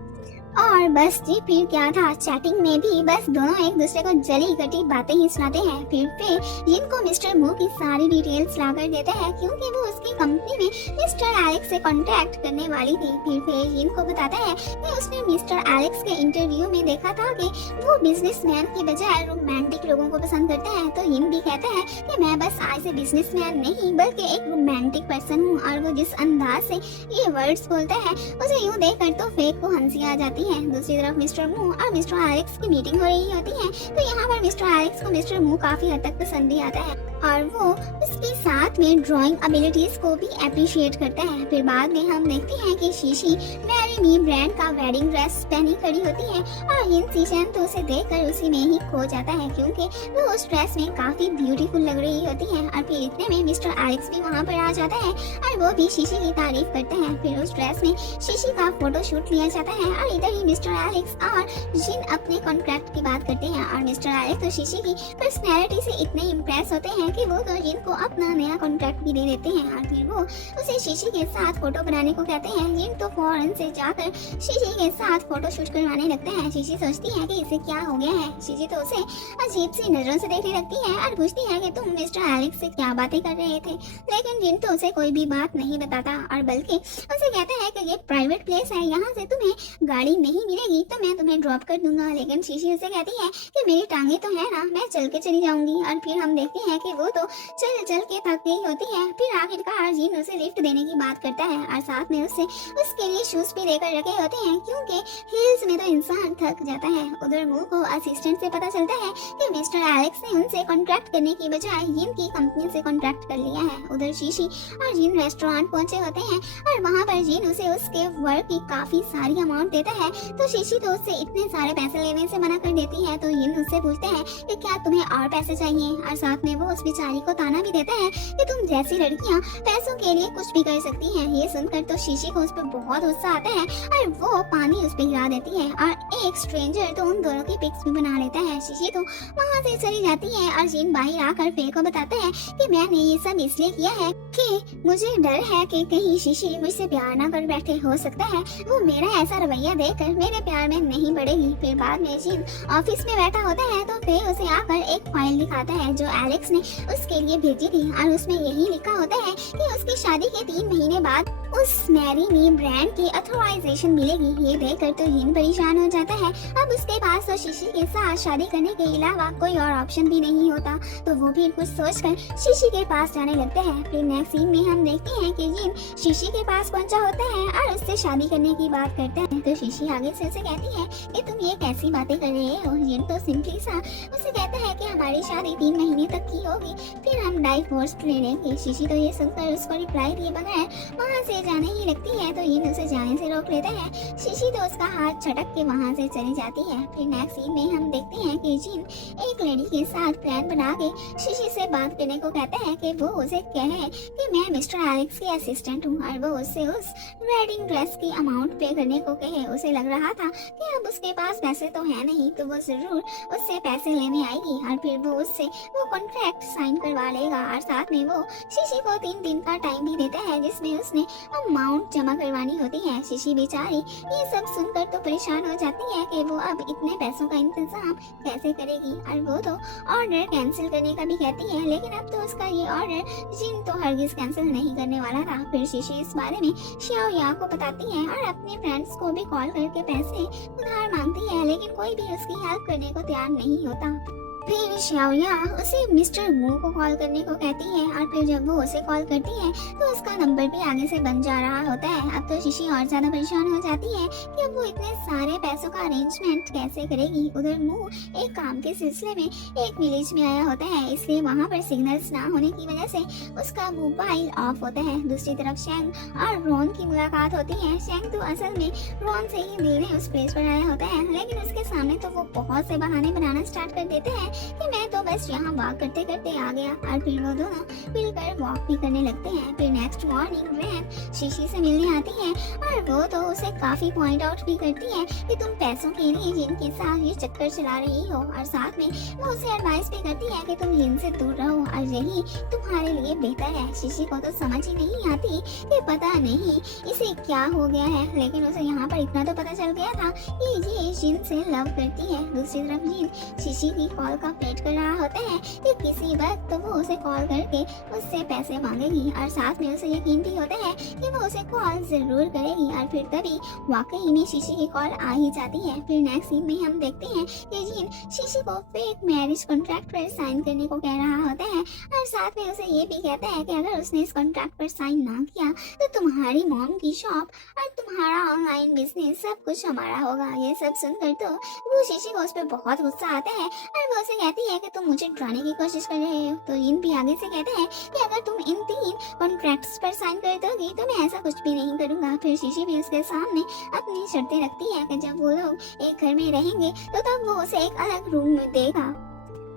और बस जी फिर क्या था, चैटिंग में भी बस दोनों एक दूसरे को जली कटी बातें ही सुनाते हैं। फिर जिनको मिस्टर मू की सारी डिटेल्स ला कर देता है क्योंकि वो उसकी कंपनी में मिस्टर एलेक्स से कांटेक्ट करने वाली थी। फिर जिनको बताता है कि उसने मिस्टर एलेक्स के इंटरव्यू में देखा था कि वो बिजनेसमैन की बजाय रोमांटिक लोगों को पसंद करता है। तो यिन भी कहता है कि मैं बस आज से बिजनेसमैन नहीं बल्कि एक रोमांटिक पर्सन हूँ। और वो जिस अंदाज से ये वर्ड्स बोलता है उसे यूँ देख कर तो फेक को हंसी आ जाती है। दूसरी तरफ मिस्टर मू और मिस्टर एलेक्स की मीटिंग हो रही होती है तो यहाँ पर मिस्टर एलेक्स को मिस्टर मू काफी हद तक पसंद भी आता है और वो उसके साथ में ड्राइंग एबिलिटीज को भी अप्रिशिएट करता है। फिर बाद में हम देखते हैं कि शिशी मैरी मी ब्रांड का वेडिंग ड्रेस पहनी खड़ी होती है और यिन चैन तो उसे देखकर उसी में ही खो जाता है क्योंकि वो उस ड्रेस में काफी ब्यूटीफुल लग रही होती है। और फिर इतने में मिस्टर एलेक्स भी वहाँ पर आ जाता है और वो भी शिशी की तारीफ करते हैं। फिर उस ड्रेस में शिशी का फोटो शूट लिया जाता है और इधर ही मिस्टर एलेक्स और जिन अपने कॉन्ट्रैक्ट की बात करते हैं और मिस्टर एलेक्स तो शिशी की पर्सनैलिटी से इतने इम्प्रेस होते हैं कि वो तो जिन को अपना नया कॉन्ट्रैक्ट भी दे देते हैं। और फिर वो उसे शिशी के साथ फोटो बनाने को कहते हैं। जिन तो फौरन से जा आकर शीशी के साथ फोटो शूट करवाने लगता है। शीशी सोचती है कि इसे क्या हो गया है। शीशी तो उसे अजीब सी नजरों से देखने लगती है और पूछती है कि तुम मिस्टर एलेक्स से क्या बातें कर रहे थे, लेकिन जिन तो उसे कोई भी बात नहीं बताता और बल्कि उसे कहता है कि ये प्राइवेट प्लेस है, यहाँ से तुम्हें गाड़ी नहीं मिलेगी तो मैं तुम्हें ड्रॉप कर दूंगा। लेकिन शीशी उसे कहती है कि मेरी टांगे तो है ना, मैं चल के चली जाऊंगी। और फिर हम देखते हैं कि वो तो चल चल के थक गई होती है। फिर आखिरकार जीन उसे लिफ्ट देने की बात करता है और साथ में उसके लिए शूज भी लेकर रखे होते हैं, क्योंकि हिल्स में तो इंसान थक जाता है। उधर मुंह को असिस्टेंट से पता चलता है कि मिस्टर एलेक्स ने उनसे कॉन्ट्रैक्ट करने की बजाय जिन की कंपनी से कॉन्ट्रैक्ट कर लिया है। उधर शीशी और जिन रेस्टोरेंट पहुंचे होते हैं और वहाँ पर जिन उसे उसके वर्क की काफी सारी अमाउंट देता है, तो शीशी तो उससे इतने सारे पैसे लेने से मना कर देती है। तो जिन उससे पूछते हैं कि क्या तुम्हें और पैसे चाहिए, और साथ में वो उस बेचारी को ताना भी देता है कि तुम जैसी लड़कियां पैसों के लिए कुछ भी कर सकती हैं। ये सुनकर तो शीशी को उस पर बहुत गुस्सा आता है और वो पानी उस पर गिरा देती है और एक स्ट्रेंजर तो उन दोनों की पिक्स भी बना लेता है। शीशी तो वहाँ से चली जाती है और जिन बाहर आकर फे को बताता है कि मैंने ये सब इसलिए किया है कि मुझे डर है कि कहीं शीशी मुझसे प्यार ना कर बैठे, हो सकता है वो मेरा ऐसा रवैया देखकर मेरे प्यार में नहीं पड़ेगी। फिर बाद में जिन ऑफिस में बैठा होता है तो फे उसे आकर एक फाइल दिखाता है जो एलेक्स ने उसके लिए भेजी थी और उसमें यही लिखा होता है कि उसकी शादी के 3 महीने बाद उस मैरी मी ब्रांड की अथॉराइजेशन मिलेगी। ये देखकर तो जिन परेशान हो जाता है। अब उसके पास तो शीशी के साथ शादी करने के अलावा कोई और ऑप्शन भी नहीं होता, तो वो भी कुछ सोचकर शीशी के पास जाने लगता है। फिर नेक्स्ट सीन में हम देखते हैं कि जिन शीशी के पास पहुंचा होता है और उससे शादी करने की बात करता है। तो शीशी आगे से उसे कहती है कि तुम ये कैसी बातें कर रहे हो। जिन तो सिंपली सा उसे कहता है कि हमारी शादी 3 महीने तक की होगी, फिर हम डाइवोर्स ले लेंगे। शीशी तो ये सुनकर उसको रिप्लाई दिए बगैर वहाँ से जाने ही लगती है, तो जिन उसे जाने से रोक लेता है। शीशी तो उसका हाथ झटक के वहाँ से चली जाती है। फिर नेक्स्ट सीन में हम देखते हैं कि जिन एक लड़की के साथ प्लान बना के शीशी से बात करने को कहता है कि वो उसे कहे कि मैं मिस्टर एलेक्स की असिस्टेंट हूँ और वो उससे उस वेडिंग ड्रेस की अमाउंट पे करने को कहे। उसे लग रहा था कि अब उसके पास पैसे तो है नहीं, तो वो जरूर उससे पैसे लेने आएगी और फिर वो उससे वो कॉन्ट्रैक्ट साइन करवा लेगा। और साथ में वो शीशी को 3 दिन का टाइम भी देता है जिसमें उसने अमाउंट जमा करवानी होती है। शीशी बेचारी ये सब सुनकर तो परेशान हो जाती है कि वो अब इतने पैसों का इंतजाम कैसे करेगी, और वो तो ऑर्डर कैंसिल करने का भी कहती है, लेकिन अब तो उसका ये ऑर्डर जिन तो हरगिज कैंसिल नहीं करने वाला था। फिर शीशी इस बारे में xiao या को बताती है और अपने फ्रेंड्स को भी कॉल करके पैसे उधार मांगती है, लेकिन कोई भी उसकी हेल्प करने को तैयार नहीं होता। फिर xiaoya उसे मिस्टर वू को कॉल करने को कहती है और फिर जब वो उसे कॉल करती है तो उसका नंबर भी आगे से बन जा रहा होता है। अब तो शीशी और ज्यादा परेशान हो जाती है कि अब वो इतने सारे पैसों का अरेंजमेंट कैसे करेगी। उधर मुंह एक काम के सिलसिले में एक विलेज में आया होता है, इसलिए वहाँ पर सिग्नल्स ना होने की वजह से उसका मोबाइल ऑफ होता है। दूसरी तरफ शेंग और रोन की मुलाकात होती है। शेंग तो असल में रोन से ही मिलने उस प्लेस पर आया होता है, लेकिन उसके सामने तो वो बहुत से बहाने बनाना स्टार्ट कर देते हैं कि मैं तो बस यहाँ वॉक करते करते आ गया, और फिर वो दोनों मिलकर वॉक भी करने लगते हैं। फिर नेक्स्ट मॉर्निंग रैन शीशी से मिलने आती है और वो तो उसे काफी पॉइंट आउट भी करती है कि तुम पैसों के लिए जिनके साथ ये चक्कर चला रही हो, और साथ में वो उसे एडवाइस भी करती है कि तुम जिन से दूर रहो और यही तुम्हारे लिए बेहतर है। शीशी को तो समझ ही नहीं आती कि पता नहीं इसे क्या हो गया है, लेकिन उसे यहाँ पर इतना तो पता चल गया था कि ये जिन से लव करती है। दूसरी तरफ जिन शीशी की कॉल का वेट कर रहा होता है कि किसी वक्त तो वो उसे कॉल करके उससे पैसे मांगेगी, और साथ में उसे यकीन भी होता है कि वो उसे कॉल जरूर करेगी। और फिर तभी वाकई में शीशी की कॉल आ ही जाती है। फिर नेक्स्ट सीन में हम देखते हैं कि जिन शीशी को फेक मैरिज कॉन्ट्रैक्ट पर साइन करने को कह रहा होता है, और साथ में उसे ये भी कहता है कि अगर उसने इस कॉन्ट्रैक्ट पर साइन ना किया तो तुम्हारी मॉम की शॉप और तुम्हारा ऑनलाइन बिजनेस सब कुछ हमारा होगा। ये सब सुनकर तो वो शीशी को उस पर बहुत गुस्सा आता है और वो उसे कहती है कि तुम मुझे डराने की कोशिश कर रहे हो। तो जिन भी आगे से कहता है कि अगर तुम इन 3 कॉन्ट्रैक्ट्स पर साइन कर दोगी तो मैं ऐसा कुछ भी नहीं करूंगा। फिर शीशी भी उसके सामने अपनी शर्तें रखती है कि जब वो लोग एक घर में रहेंगे तो तब वो उसे एक अलग रूम में देगा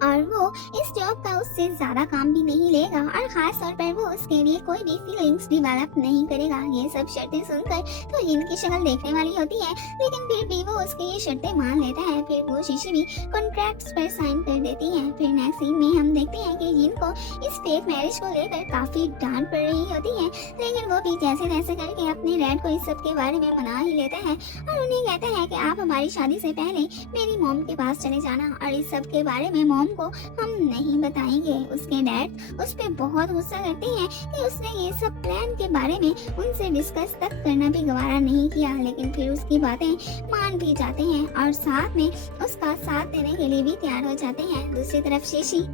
और वो इस जॉब का उससे ज्यादा काम भी नहीं लेगा और खास तौर पर वो उसके लिए कोई भी फीलिंग्स डेवलप नहीं करेगा। ये सब शर्तें सुनकर तो जिन की शक्ल देखने वाली होती है, लेकिन फिर भी वो उसकी ये शर्तें मान लेता है। फिर वो शीशी भी कॉन्ट्रैक्ट्स पर साइन कर देती है। फिर नेक्स्ट सीन में हम देखते हैं कि जिन को इस फेक मैरिज को लेकर काफी डांट पड़ रही होती है, लेकिन वो भी जैसे तैसे करके अपने डैड को इस सब के बारे में मना ही लेता है और उन्हें कहता है कि आप हमारी शादी से पहले मेरी मॉम के पास चले जाना और इस सब के बारे में मॉम को हम नहीं बताएंगे। उसके डैड उस पे बहुत गुस्सा करते हैं कि उसने ये सब प्लान के बारे में उनसे डिस्कस तक करना भी गवारा नहीं किया, लेकिन फिर उसकी बातें मान भी जाते हैं और साथ में उसका साथ देने के लिए भी तैयार हो जाते हैं। दूसरी तरफ शीशी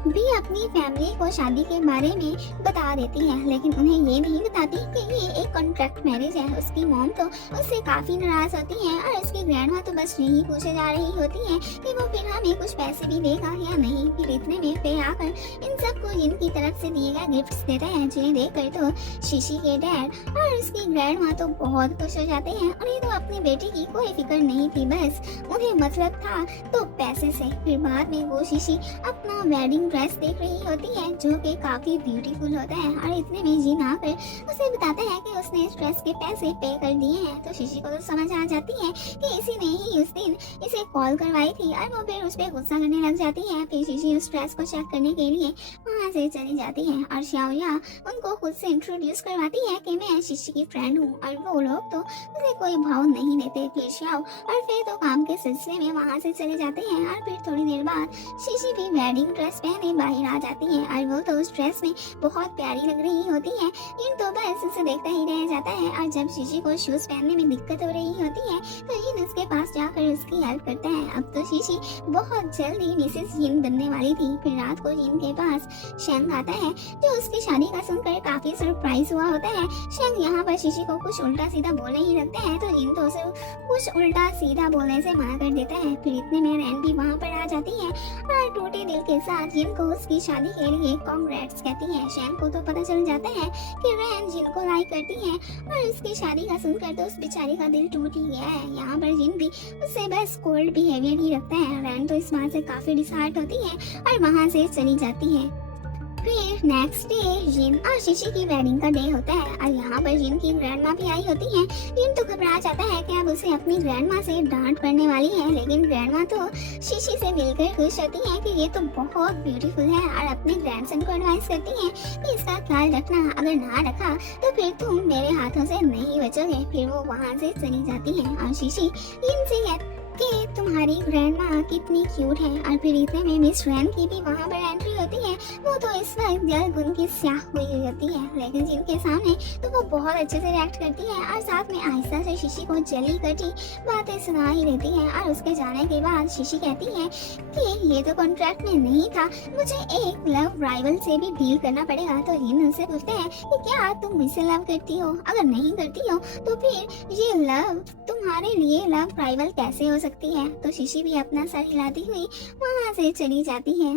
भी अपनी फैमिली को शादी के बारे में बता देती है, लेकिन उन्हें ये नहीं बताती कि ये एक कॉन्ट्रैक्ट मैरिज है। उसकी मॉम तो उससे काफी नाराज होती है और उसकी ग्रैंडमा तो बस यही पूछे जा रही होती है कि वो फिर हमें कुछ पैसे भी देगा या नहीं। फिर इतने में पे आकर इन सबको जिनकी तरफ से दिए गए गिफ्ट्स देता है, जिन्हें देखकर तो शीशी के डैड और उसकी ग्रैंडमा तो बहुत खुश हो जाते हैं। उन्हें तो अपनी बेटी की कोई फिक्र नहीं थी, बस उन्हें मतलब था तो पैसे से। फिर बाद में वो शीशी अपना वेडिंग ड्रेस देख रही होती है जो कि काफी ब्यूटीफुल होता है और इतने में जिन आकर उसे बताता है कि उसने इस ड्रेस के पैसे पे कर दिए हैं। तो शीशी को तो समझ आ जाती है कि इसी ने ही उस दिन इसे कॉल करवाई थी और वो फिर उस पर गुस्सा करने लग जाती है। फिर शीशी उस ड्रेस को चेक करने के लिए वहाँ से चली जाती है और श्याओया उनको खुद से इंट्रोड्यूस करवाती है कि मैं शीशी की फ्रेंड हूँ और वो लोग तो उसे कोई भाव नहीं देते। फिर श्याओ और फिर तो काम के सिलसिले में वहाँ से चले जाते हैं और फिर थोड़ी देर बाद शीशी भी वेडिंग ड्रेस पहने बाहर आ जाती है और वो तो उस ड्रेस में बहुत प्यारी लग रही होती है। जिन तो बस उसे देखता ही रह जाता है और जब शीशी को शूज पहनने में दिक्कत हो रही होती है तो जिन उसके पास जाकर उसकी हेल्प करता है। अब तो शीशी बहुत जल्दी मिसेस जिन बनने वाली थी। फिर रात को जिन के पास शेंग आता है जो उसकी शादी का सुनकर काफी सरप्राइज हुआ होता है। शेंग यहाँ पर शीशी को कुछ उल्टा सीधा बोलने ही लगता है तो जिन तो उसे कुछ उल्टा सीधा बोलने से मना कर देता है। फिर इतने में रैन भी वहाँ पर आ जाती है और टूटे दिल के साथ जिन को उसकी शादी के लिए कांग्रेट्स कहती है। शैम को तो पता चल जाता है कि रैन जिन को लाइक करती है और उसकी शादी का सुनकर तो उस बेचारी का दिल टूट ही गया है। यहाँ पर जिन भी उससे बस कोल्ड बिहेवियर ही रखता है। रैन तो इस बात से काफी डिसहार्ट होती है और वहाँ से चली जाती है। फिर नेक्स्ट डे जिन और शीशी की वेडिंग का डे होता है और यहाँ पर जिन की ग्रैंडमा भी आई होती है। जिन तो घबरा जाता है कि अब उसे अपनी ग्रैंडमा से डांट पड़ने वाली है, लेकिन ग्रैंडमा तो शीशी से मिलकर खुश होती है कि ये तो बहुत ब्यूटीफुल है और अपने ग्रैंडसन को एडवाइस करती है कि इसका ख्याल रखना, अगर ना रखा तो फिर तुम मेरे हाथों से नहीं बचोगे। फिर वो वहाँ से चली जाती है और शीशी जिन से कहती कि तुम्हारी ग्रैंडमा कितनी क्यूट है। और फिर इतने में मिस रैन की भी वहाँ पर एंट्री होती है। वो तो इस वक्त जल गुन की स्याह हुई होती है, लेकिन जिनके सामने तो वो बहुत अच्छे से रिएक्ट करती है और साथ में आहिस्ता से शीशी को जली कटी बातें सुना ही देती है। और उसके जाने के बाद शीशी कहती है कि ये तो कॉन्ट्रैक्ट में नहीं था, मुझे एक लव राइवल से भी डील करना पड़ेगा। तो जिन उनसे पूछते हैं कि क्या तुम मुझसे लव करती हो, अगर नहीं करती हो तो फिर ये लव तुम्हारे लिए लव राइवल कैसे हो सकती है। तो शीशी भी अपना सर हिलाती हुई वहाँ से चली जाती है।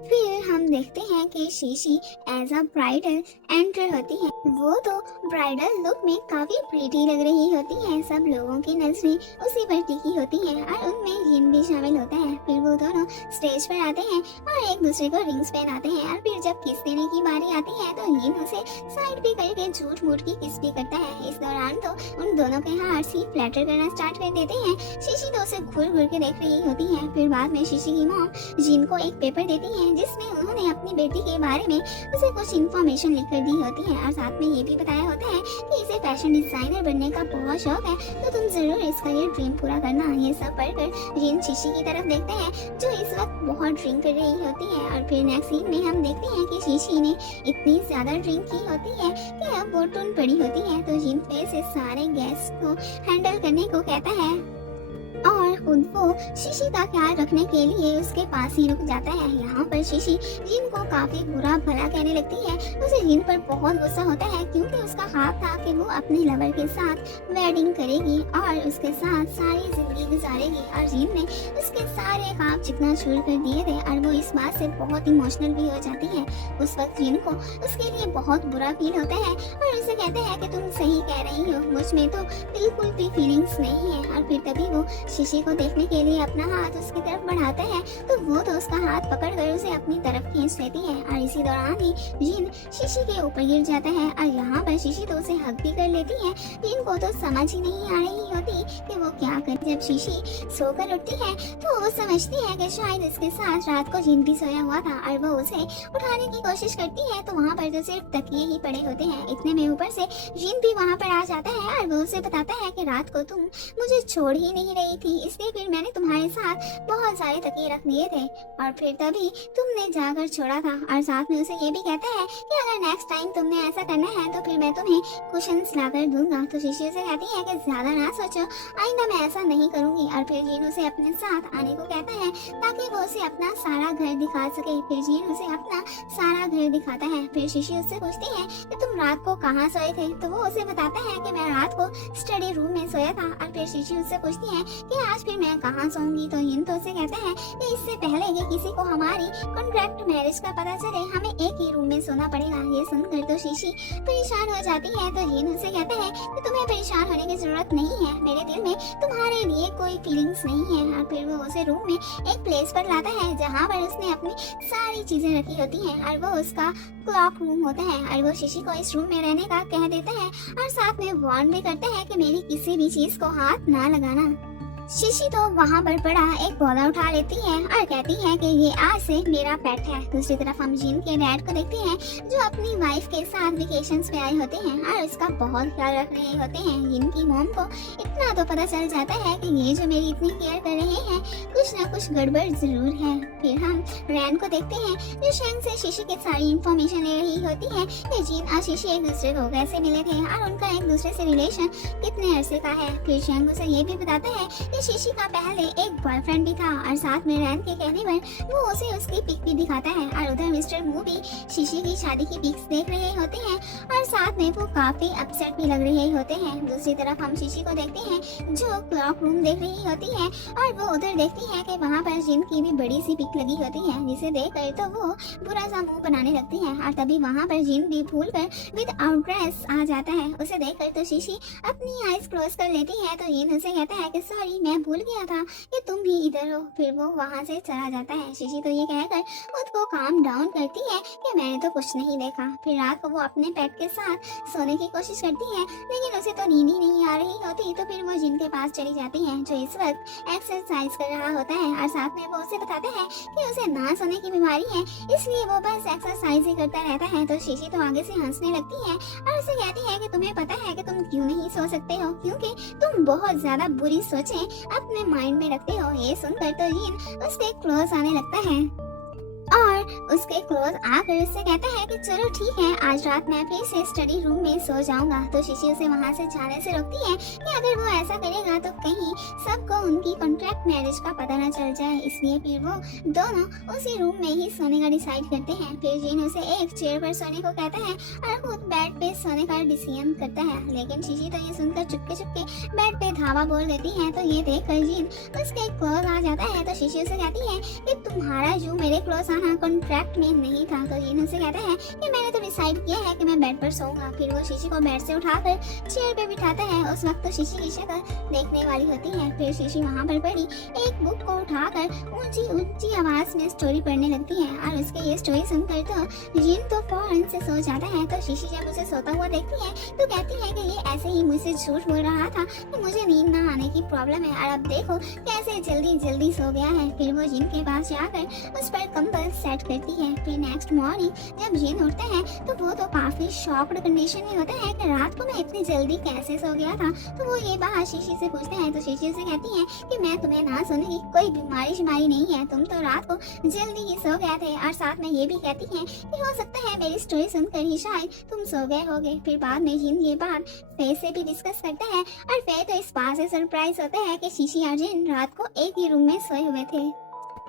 फिर हम देखते हैं कि शीशी एज अ ब्राइडल एंटर होती है। वो तो ब्राइडल लुक में काफी प्रीटी लग रही होती है। सब लोगों की नजरें उसी पर टिकी होती हैं और उनमें जिन भी शामिल होता है। फिर वो दोनों स्टेज पर आते हैं और एक दूसरे को रिंग्स पहनाते हैं और फिर जब किस देने की बारी आती है तो जिन उसे साइड पे करके झूठ मूठ की किस भी करता है। इस दौरान तो उन दोनों के हाथ ही फ्लैटर करना स्टार्ट कर देते हैं। शीशी तो उसे घूर घूर के देख रही होती है। फिर बाद में शीशी की मॉम जिन को एक पेपर देती है जिसमें उन्होंने अपनी बेटी के बारे में उसे कुछ इन्फॉर्मेशन लिख कर दी होती है और साथ में ये भी बताया होता है कि इसे फैशन डिजाइनर बनने का बहुत शौक है, तो तुम जरूर इसका ये ड्रीम पूरा करना। ये सब पढ़कर जिन शीशी की तरफ देखते हैं जो इस वक्त बहुत ड्रिंक कर रही होती है। और फिर नेक्स्ट सीन में हम देखते हैं कि शीशी ने इतनी ज्यादा ड्रिंक की होती है कि अब वो टून पड़ी होती है। तो जिन पे से सारे गेस्ट को हैंडल करने को कहता है और खुद वो शीशी का ख्याल रखने के लिए उसके पास ही रुक जाता है। यहाँ पर शीशी जिन को काफी बुरा भला कहने लगती है। उसे जिन पर बहुत गुस्सा होता है क्योंकि उसका ख्वाब था कि वो अपने लवर के साथ वेडिंग करेगी और उसके साथ सारी जिंदगी गुजारेगी और जिन ने उसके सारे ख्वाब चिकना चूर कर दिए थे और वो इस बात से बहुत इमोशनल भी हो जाती है। उस वक्त जिन को उसके लिए बहुत बुरा फील होता है और उसे कहता है कि तुम सही कह रही हो, मुझ में तो बिल्कुल भी फीलिंग्स नहीं है। और फिर तभी वो शीशी को देखने के लिए अपना हाथ उसकी तरफ बढ़ाता है तो वो तो उसका हाथ पकड़कर उसे अपनी तरफ खींच लेती है और इसी दौरान ही जिन शीशी के ऊपर गिर जाता है और यहाँ पर शीशी तो उसे हक भी कर लेती है। जिन को तो समझ ही नहीं आ रही होती कि वो क्या करे। जब शीशी सोकर उठती है तो वो समझती है कि शायद इसके साथ रात को जिन भी सोया हुआ था और वो उसे उठाने की कोशिश करती है तो वहाँ पर तो सिर्फ तकिए ही पड़े होते हैं। इतने में ऊपर से जिन भी वहाँ पर आ जाता है और वो उसे बताता है कि रात को तुम मुझे छोड़ ही नहीं रही थी, इसलिए फिर मैंने तुम्हारे साथ बहुत सारे तकिए रख दिए थे और फिर तभी तुमने जाकर छोड़ा था। और साथ में उसे ये भी कहता है कि अगर नेक्स्ट टाइम तुमने ऐसा करना है तो फिर मैं तुम्हें कुशन्स लाकर दूंगा। तो शीशी उसे कहती है कि ज्यादा ना सोचो, आइंदा मैं ऐसा नहीं करूंगी। और फिर जीन उसे अपने साथ आने को कहता है ताकि वो उसे अपना सारा घर दिखा सके। फिर जीन उसे अपना सारा घर दिखाता है। फिर शीशी उससे पूछती है कि तुम रात को कहाँ सोए थे, तो वो उसे बताता है कि मैं रात को स्टडी रूम में सोया था। और फिर शीशी उससे पूछती है कि आज फिर मैं कहाँ सोऊंगी, तो इन तो उसे कहता है कि इससे पहले कि किसी को हमारी कॉन्ट्रैक्ट मैरिज का पता चले हमें एक ही रूम में सोना पड़ेगा। ये सुनकर तो शीशी परेशान हो जाती है। तो जिन उसे कहता है कि तुम्हें परेशान होने की जरूरत नहीं है, मेरे दिल में तुम्हारे लिए कोई फीलिंग्स नहीं है। और फिर वो उसे रूम में एक प्लेस पर लाता है जहाँ पर उसने अपनी सारी चीजें रखी होती हैं और वो उसका क्लॉक रूम होता है। और वो शीशी को इस रूम में रहने का कह देता है और साथ में वार्न भी करता है कि मेरी किसी भी चीज को हाथ ना लगाना। शीशी तो वहाँ पर पड़ा एक पौधा उठा लेती है और कहती है कि ये आज से मेरा पेट है। दूसरी तरफ हम जिन के डैड को देखते हैं जो अपनी वाइफ के साथ वेकेशंस पे आए होते हैं और उसका बहुत ख्याल रख रहे होते हैं। जिनकी मॉम को इतना तो पता चल जाता है कि ये जो मेरी इतनी केयर कर रहे हैं कुछ ना कुछ गड़बड़ जरूर है। फिर हम रैन को देखते हैं जो शैंग से शीशी की सारी इंफॉर्मेशन ले रही होती है कि जिन और शीशी एक दूसरे को कैसे मिले थे और उनका एक दूसरे से रिलेशन कितने अरसे का है। फिर शैंग उसे ये भी बताता है शीशी का पहले एक बॉयफ्रेंड भी था और साथ में रैन के कहने पर वो उसे उसकी पिक भी दिखाता है। और उधर मिस्टर मू भी शीशी की शादी की पिक्स देख रहे होते हैं और साथ में वो काफी अपसेट भी लग रहे होते हैं। दूसरी तरफ हम शीशी को देखते हैं जो क्लॉक रूम देख रही होती है और वो उधर देखती है कि वहाँ पर जिन की भी बड़ी सी पिक लगी होती है जिसे देख कर तो वो बुरा सा मुंह बनाने लगती है। और तभी वहाँ पर जिन भी भूल कर विद आउट ड्रेस आ जाता है। उसे देख कर तो शीशी अपनी आईज क्लोज कर लेती है। तो जिन उसे कहता है कि सॉरी मैं भूल गया था कि तुम भी इधर हो। फिर वो वहाँ से चला जाता है। शीशी तो ये कहकर खुद को काम डाउन करती है कि मैंने तो कुछ नहीं देखा। फिर रात को वो अपने पेट के साथ सोने की कोशिश करती है लेकिन उसे तो नींद ही नहीं आ रही होती। तो फिर वो जिन के पास चली जाती है जो इस वक्त एक्सरसाइज कर रहा होता है और साथ में वो उसे बताता है कि उसे ना सोने की बीमारी है इसलिए वो बस एक्सरसाइज ही करता रहता है। तो शीशी तो आगे से हंसने लगती है और उसे कहती है कि तुम्हें पता है कि तुम क्यों नहीं सो सकते हो, क्योंकि तुम बहुत ज्यादा बुरी सोचें अपने माइंड में रखते हो। ये सुनकर तो जिन उसके क्लोज आने लगता है और उसके क्लोज आकर उससे कहता है कि चलो ठीक है आज रात मैं फिर से स्टडी रूम में सो जाऊंगा। तो शीशी उसे वहां से जाने से रोकती है कि अगर वो ऐसा करेगा तो कहीं सबको उनकी कॉन्ट्रैक्ट मैरिज का पता न चल जाए, इसलिए फिर वो दोनों उसी रूम में ही सोने का डिसाइड करते हैं। फिर जिन उसे एक चेयर पर सोने को कहता है और खुद बेड पे सोने का डिसीजन करता है। लेकिन शीशी तो ये सुनकर चुपके चुपके बेड पे धावा बोल देती है। तो ये देख कर जिन उसके क्लोज आ जाता है। तो शीशी उसे कहती है कि तुम्हारा जो मेरे क्लोज कॉन्ट्रैक्ट में नहीं था। तो जिन उसे कहता है कि मैंने तो डिसाइड किया है कि मैं बेड पर सोऊंगा। फिर वो शीशी को बेड से उठाकर चेयर पे बिठाता है। उस वक्त तो शीशी की शक्ल देखने वाली होती है। फिर शीशी वहाँ पर पड़ी एक बुक को उठाकर ऊंची ऊंची आवाज में स्टोरी पढ़ने लगती है और उसके ये स्टोरी सुनकर तो जिन तो फौरन से सो जाता है। तो शीशी जब उसे सोता हुआ देखती है तो कहती है कि ये ऐसे ही मुझसे झूठ बोल रहा था कि मुझे नींद ना आने की प्रॉब्लम है और अब देखो कैसे जल्दी जल्दी सो गया है। फिर वो जिन के पास जाकर उस पर कंबल सेट करती है। फिर नेक्स्ट मॉर्निंग जब जिन उठता है तो वो तो काफी शॉक्ड कंडीशन में होता है कि रात को मैं इतनी जल्दी कैसे सो गया था। तो वो ये बात शीशी से पूछते हैं। तो शीशी से कहती है कि मैं तुम्हें ना सोने की कोई बीमारी शिमारी नहीं है, तुम तो रात को जल्दी ही सो गए थे। और साथ में ये भी कहती है कि हो सकता है मेरी स्टोरी सुनकर ही शायद तुम सो गए होगे। फिर बाद में जिन ये बात फे से भी डिस्कस करता है और फे तो इस बात से सरप्राइज होता है कि शीशी और जिन रात को एक ही रूम में सोए हुए थे।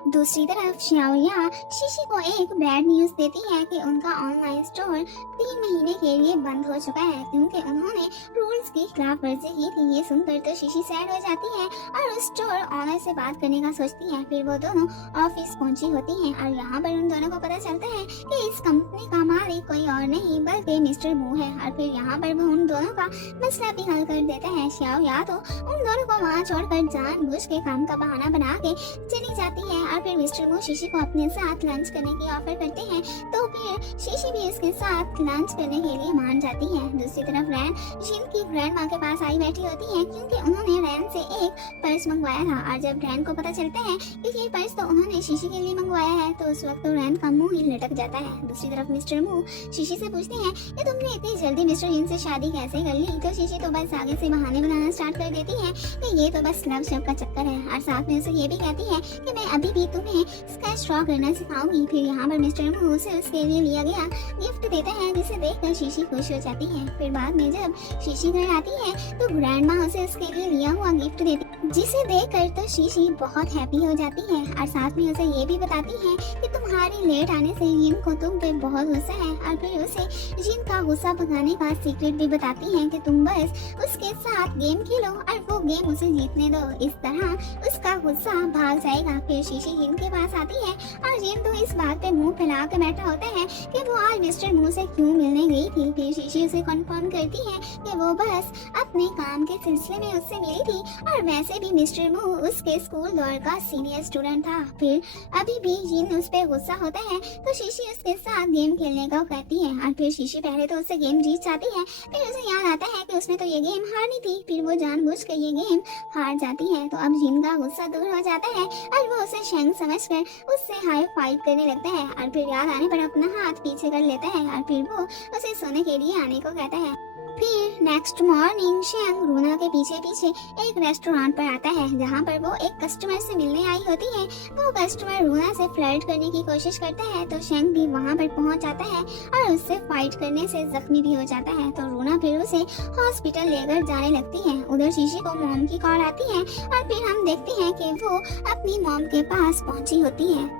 दूसरी तरफ xiaoya शीशी को एक बैड न्यूज देती है कि उनका ऑनलाइन स्टोर 3 महीने के लिए बंद हो चुका है क्योंकि उन्होंने रूल्स की खिलाफ वर्जी की थी। ये सुनकर तो शीशी सैड हो जाती है और उस स्टोर ऑनर से बात करने का सोचती है। फिर वो दोनों ऑफिस पहुंची होती हैं और यहाँ पर उन दोनों को पता चलता है कि इस कंपनी का मालिक कोई और नहीं बल्कि मिस्टर मू है। और फिर यहाँ पर वो उन दोनों का मसला भी हल कर देता है। xiaoya तो उन दोनों को वहाँ छोड़कर जानबूझ के काम का बहाना बना के चली जाती है और फिर मिस्टर मू शीशी को अपने साथ लंच करने की ऑफर करते हैं तो फिर शीशी भी इसके साथ लंच करने के लिए मान जाती है। दूसरी तरफ रैन जिन की ग्रैंड माँ के पास आई बैठी होती है क्योंकि उन्होंने रैन से एक पर्स मंगवाया था और जब रैन को पता चलता है कि ये पर्स तो उन्होंने शीशी के लिए मंगवाया है तो उस वक्त तो रैन का मुंह ही लटक जाता है। दूसरी तरफ मिस्टर मू शीशी से पूछते हैं कि तुमने इतनी जल्दी मिस्टर जिन से शादी कैसे कर ली तो शीशी तो बस आगे से बहाने बनाना स्टार्ट कर देती है कि ये तो बस लव शव का चक्कर है और साथ में उसे ये भी कहती है कि मैं अभी भी तुम्हें स्केच ड्रॉ करना सिखाऊंगी। फिर यहाँ पर मिस्टर मू उसे उसके लिए लिया गया गिफ्ट देता है जिसे देखकर शीशी खुश हो जाती है। फिर बाद में जब शीशी घर आती है तो ग्रैंड माँ उसे उसके लिए लिया हुआ गिफ्ट देती है जिसे देखकर तो शीशी बहुत हैप्पी हो जाती है और साथ में उसे ये भी बताती है कि तुम्हारी लेट आने से जिन को तुम पे बहुत गुस्सा है और फिर उसे जिन का गुस्सा भगाने का सीक्रेट भी बताती है कि तुम बस उसके साथ गेम खेलो और वो गेम उसे जीतने दो, इस तरह उसका गुस्सा भाग जाएगा। फिर शीशी जिन के पास आती है और जिन तो इस बात पे मुंह फैला कर बैठा होता है कि वो आज मिस्टर मू से क्यों मिलने गई थी। फिर शीशी उसे कंफर्म करती है कि वो बस अपने काम के सिलसिले में उससे मिली थी और वैसे भी मिस्टर मू उसके स्कूल दौर का सीनियर स्टूडेंट था। फिर अभी भी जिन उस पे गुस्सा होता है तो शीशी उसके साथ गेम खेलने का कहती है और फिर शीशी पहले तो उससे गेम जीत जाती है फिर उसे याद आता है कि उसने तो ये गेम हारनी थी। फिर वो जानबूझ कर ये गेम हार जाती है तो अब जिन का गुस्सा दूर हो जाता है और वो उसे शेंग समझकर उससे हाई फाइव करने लगता है और फिर याद आने पर अपना हाथ पीछे कर लेता है और फिर वो उसे सोने के लिए आने को कहता है। फिर नेक्स्ट मॉर्निंग शेंग रूना के पीछे पीछे एक रेस्टोरेंट पर आता है जहाँ पर वो एक कस्टमर से मिलने आई होती है। वो कस्टमर रूना से फ्लर्ट करने की कोशिश करता है तो शेंग भी वहाँ पर पहुँच जाता है और उससे फाइट करने से जख्मी भी हो जाता है तो रूना फिर उसे हॉस्पिटल लेकर जाने लगती है। उधर शीशी को मॉम की कॉल आती है और फिर हम देखते हैं कि वो अपनी मॉम के पास पहुँची होती है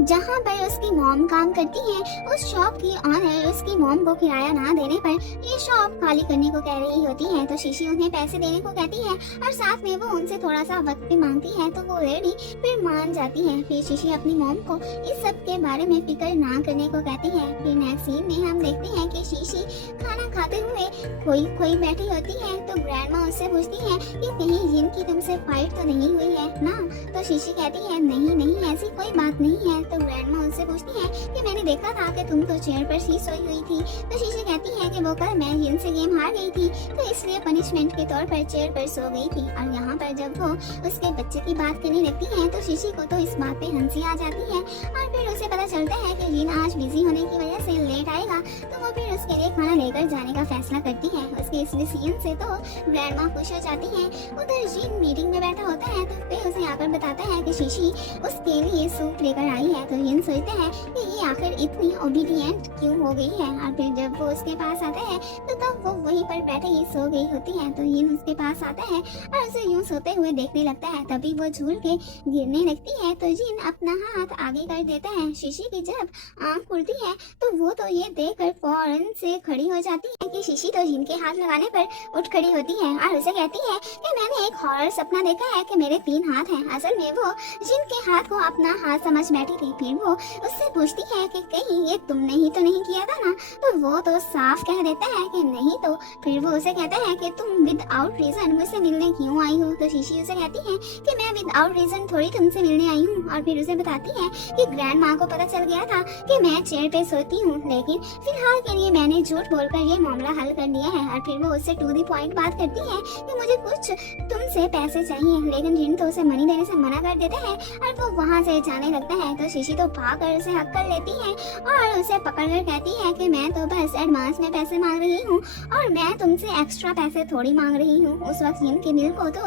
जहाँ पर उसकी मॉम काम करती है। उस शॉप की ऑनर उसकी मॉम को किराया ना देने पर ये शॉप खाली करने को कह रही होती है तो शीशी उन्हें पैसे देने को कहती है और साथ में वो उनसे थोड़ा सा वक्त भी मांगती है तो वो लेडी फिर मान जाती है। फिर शीशी अपनी मॉम को इस सब के बारे में फिक्र ना करने को कहती है। फिर नेक्स्ट सीन में हम देखते हैं कि शीशी खाना खाते हुए खोई बैठी होती है तो ग्रैंड माँ उससे पूछती है कि कहीं जिनकी तुमसे फाइट तो नहीं हुई है ना। तो शीशी कहती है नहीं ऐसी कोई बात नहीं है। तो ग्रैंडमा उससे पूछती है कि मैंने देखा था कि तुम तो चेयर पर ही सोई हुई थी। तो शीशी कहती है कि वो कल मैं जिन से गेम हार गई थी तो इसलिए पनिशमेंट के तौर पर चेयर पर सो गई थी। और यहाँ पर जब वो उसके बच्चे की बात करने लगती है तो शीशी को तो इस बात पे हंसी आ जाती है और फिर उसे पता चलता है कि जिन आज बिजी होने की वजह से लेट आएगा तो वो फिर उसके लिए खाना लेकर जाने का फैसला करती है। उसके इस डिसीजन से तो ग्रैंडमा खुश हो जाती है। उधर जिन मीटिंग में बैठा होता है तो फिर उसे आकर बताता है कि शीशी उसके लिए सूप लेकर आई है। तो जिन सोचते हैं कि ये आखिर इतनी ओबीडियंट क्यों हो गई है और फिर जब वो उसके पास आता है तो तब वो वहीं पर बैठे ही सो गई होती है। तो जिन उसके पास आता है और उसे यूं सोते हुए देखने लगता है तभी वो झूल के गिरने लगती है तो जिन अपना हाथ आगे कर देता है। शीशी की जब आंख खुलती है तो वो तो ये देखकर फौरन से खड़ी हो जाती है कि शीशी तो जिन के हाथ लगाने पर उठ खड़ी होती है और उसे कहती है कि मैंने एक हॉरर सपना देखा है कि मेरे 3 हाथ हैं। असल में वो जिन के हाथ को अपना हाथ समझ बैठी थी। फिर वो उससे पूछती है कि कहीं ये तुमने ही तो नहीं किया था ना। तो वो तो साफ कह देता है कि नहीं। तो फिर वो उसे कहता है कि तुम विदाउट रीजन मुझसे मिलने क्यों आई हो। तो शीशी उसे कहती है कि मैं विदाउट रीजन थोड़ी तुमसे मिलने आई हूँ। और फिर उसे बताती है कि ग्रैंड माँ को पता चल गया था कि मैं चेयर पे सोती हूँ लेकिन फिलहाल के लिए मैंने झूठ बोलकर ये मामला हल कर दिया है। और फिर वो उससे टू दी पॉइंट बात करती है कि मुझे कुछ तुमसे पैसे चाहिए लेकिन जिन तो उसे मनी देने से मना कर देता है और वो वहाँ से जाने लगता है। तो शीशी तो भागकर उसे हक कर लेती है और उसे पकड़कर कहती है कि मैं तो बस एडवांस में पैसे मांग रही हूँ और मैं तुमसे एक्स्ट्रा पैसे थोड़ी मांग रही हूँ। उस वक्त जिन के दिल को तो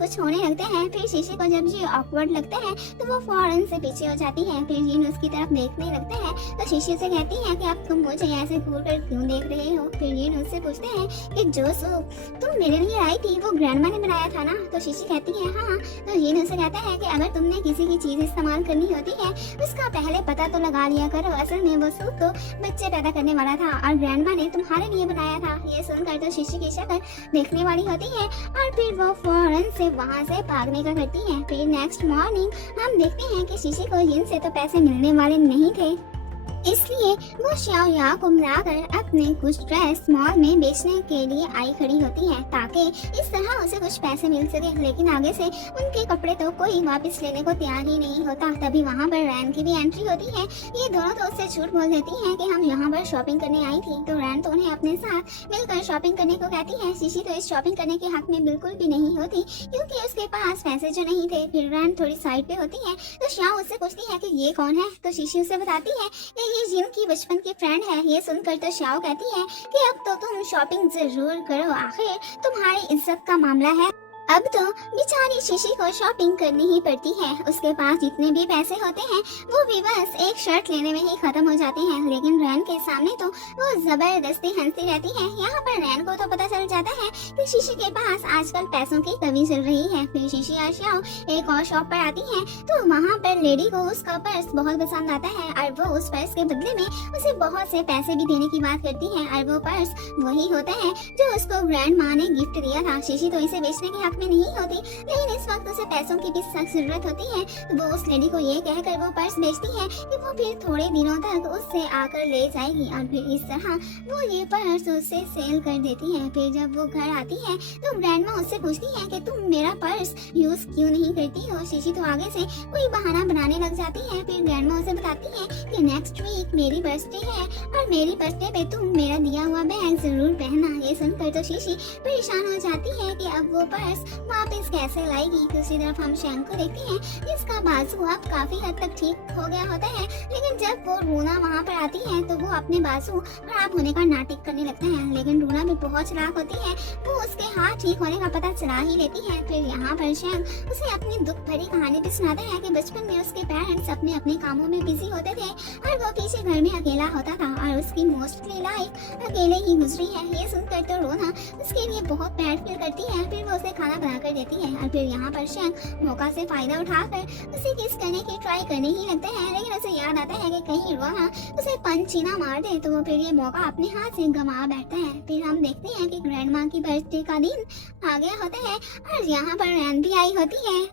कुछ होने लगते हैं। फिर शीशी को जब ये ऑकवर्ड लगता है तो वो फौरन से पीछे हो जाती है। फिर जिन उसकी तरफ देखने लगते हैं तो शीशी से कहती है कि अब तुम मुझे ऐसे घूर कर क्यों देख रहे हो। फिर जिन उससे पूछते हैं कि जो सूप तुम मेरे लिए आई थी वो ग्रैंडमा ने बनाया था ना। तो शीशी कहती है हाँ। तो जिन उसे कहता है कि अगर तुमने किसी की चीज इस्तेमाल करनी होती है उसका पहले पता तो लगा लिया करो। असल में वो सूप तो बच्चे पैदा करने वाला था और ग्रैंडमा ने तुम्हारे लिए बनाया था। ये सुनकर तो शीशी की शक्ल देखने वाली होती है और फिर वो फौरन से वहाँ से भागने का करती है। फिर नेक्स्ट मॉर्निंग हम देखते हैं कि शीशी को जिन से तो पैसे मिलने वाले नहीं थे, इसलिए वो शाओया को मिलाकर अपने कुछ ड्रेस मॉल में बेचने के लिए आई खड़ी होती है ताकि इस तरह उसे कुछ पैसे मिल सके। लेकिन आगे से उनके कपड़े तो कोई वापस लेने को तैयार ही नहीं होता। तभी वहाँ पर रैन की भी एंट्री होती है। ये दोनों तो उससे झूठ बोल देती हैं कि हम यहाँ पर शॉपिंग करने आई थी, तो रैन तो उन्हें अपने साथ मिलकर शॉपिंग करने को कहती है। शीशी तो इस शॉपिंग करने के हक में बिल्कुल भी नहीं होती क्योंकि उसके पास पैसे जो नहीं थे। फिर रैन थोड़ी साइड पे होती है तो शाओ उससे पूछती है कि ये कौन है, तो शीशी उसे बताती है कि ये जिन की बचपन की फ्रेंड है। ये सुनकर तो शाओ कहती है कि अब तो तुम शॉपिंग जरूर करो, आखिर तुम्हारी इज्जत का मामला है। अब तो बेचारी शीशी को शॉपिंग करनी ही पड़ती है। उसके पास जितने भी पैसे होते हैं वो भी बस एक शर्ट लेने में ही खत्म हो जाते हैं। लेकिन रैन के सामने तो वो जबरदस्ती हंसती रहती है। यहाँ पर रैन को तो पता चल जाता है कि शीशी के पास आजकल पैसों की कमी चल रही है। फिर शीशी और शाओ एक और शॉप पर आती है तो वहाँ पर लेडी को उसका पर्स बहुत पसंद आता है और वो उस पर्स के बदले में उसे बहुत से पैसे भी देने की बात करती है और वो पर्स वही होता है जो उसको ग्रैंड माँ ने गिफ्ट दिया था। शीशी तो इसे बेचने के हक में नहीं होती, लेकिन इस वक्त उसे पैसों की भी सख्त जरूरत होती है। वो उस लेडी को ये कहकर वो पर्स बेचती है कि वो फिर थोड़े दिनों तक उससे आकर ले जाएगी और फिर इस तरह वो ये पर्स उससे सेल कर देती है। फिर जब वो घर आती है तो ग्रैंडमा उससे पूछती है कि तुम मेरा पर्स यूज क्यों नहीं करती हो। शीशी तो आगे से कोई बहाना बनाने लग जाती है। फिर ग्रैंडमा उसे बताती है कि नेक्स्ट वीक मेरी बर्थडे है और मेरी बर्थडे पे तुम मेरा दिया हुआ बैग जरूर पहनना। ये सुनकर तो शीशी परेशान हो जाती है कि अब वो पर्स वापस कैसे लाएगी। दूसरी तरफ हम शैंग को देखते हैं जिसका बाजू अब काफी हद तक ठीक हो गया होता है, लेकिन जब वो रूना वहाँ पर आती है तो वो अपने बाजू खराब होने का नाटक करने लगता है। लेकिन रूना भी बहुत चालाक होती है, वो उसके हाथ ठीक होने का पता चला ही लेती है। फिर यहाँ पर शैंग उसे अपनी दुख भरी कहानी भी सुनाता है कि बचपन में उसके पेरेंट्स अपने अपने कामों में बिजी होते थे और वो पीछे घर में अकेला होता था और उसकी मोस्टली लाइफ अकेले ही गुजरी है। ये सुनकर तो रोना उसके लिए बहुत बैड फील करती है। फिर वो उसे खाना बना कर देती है और फिर यहाँ पर शैंग मौका से फायदा उठाकर उसे किस करने की ट्राई करने ही लगता है। लेकिन उसे याद आता है कि कहीं रोना उसे पंच ही ना मार दे, तो वो फिर ये मौका अपने हाथ से गंवा बैठता है। फिर हम देखते हैं कि ग्रैंडमा की बर्थडे का दिन आ गया होता है और यहाँ पर रैन भी आई होती है।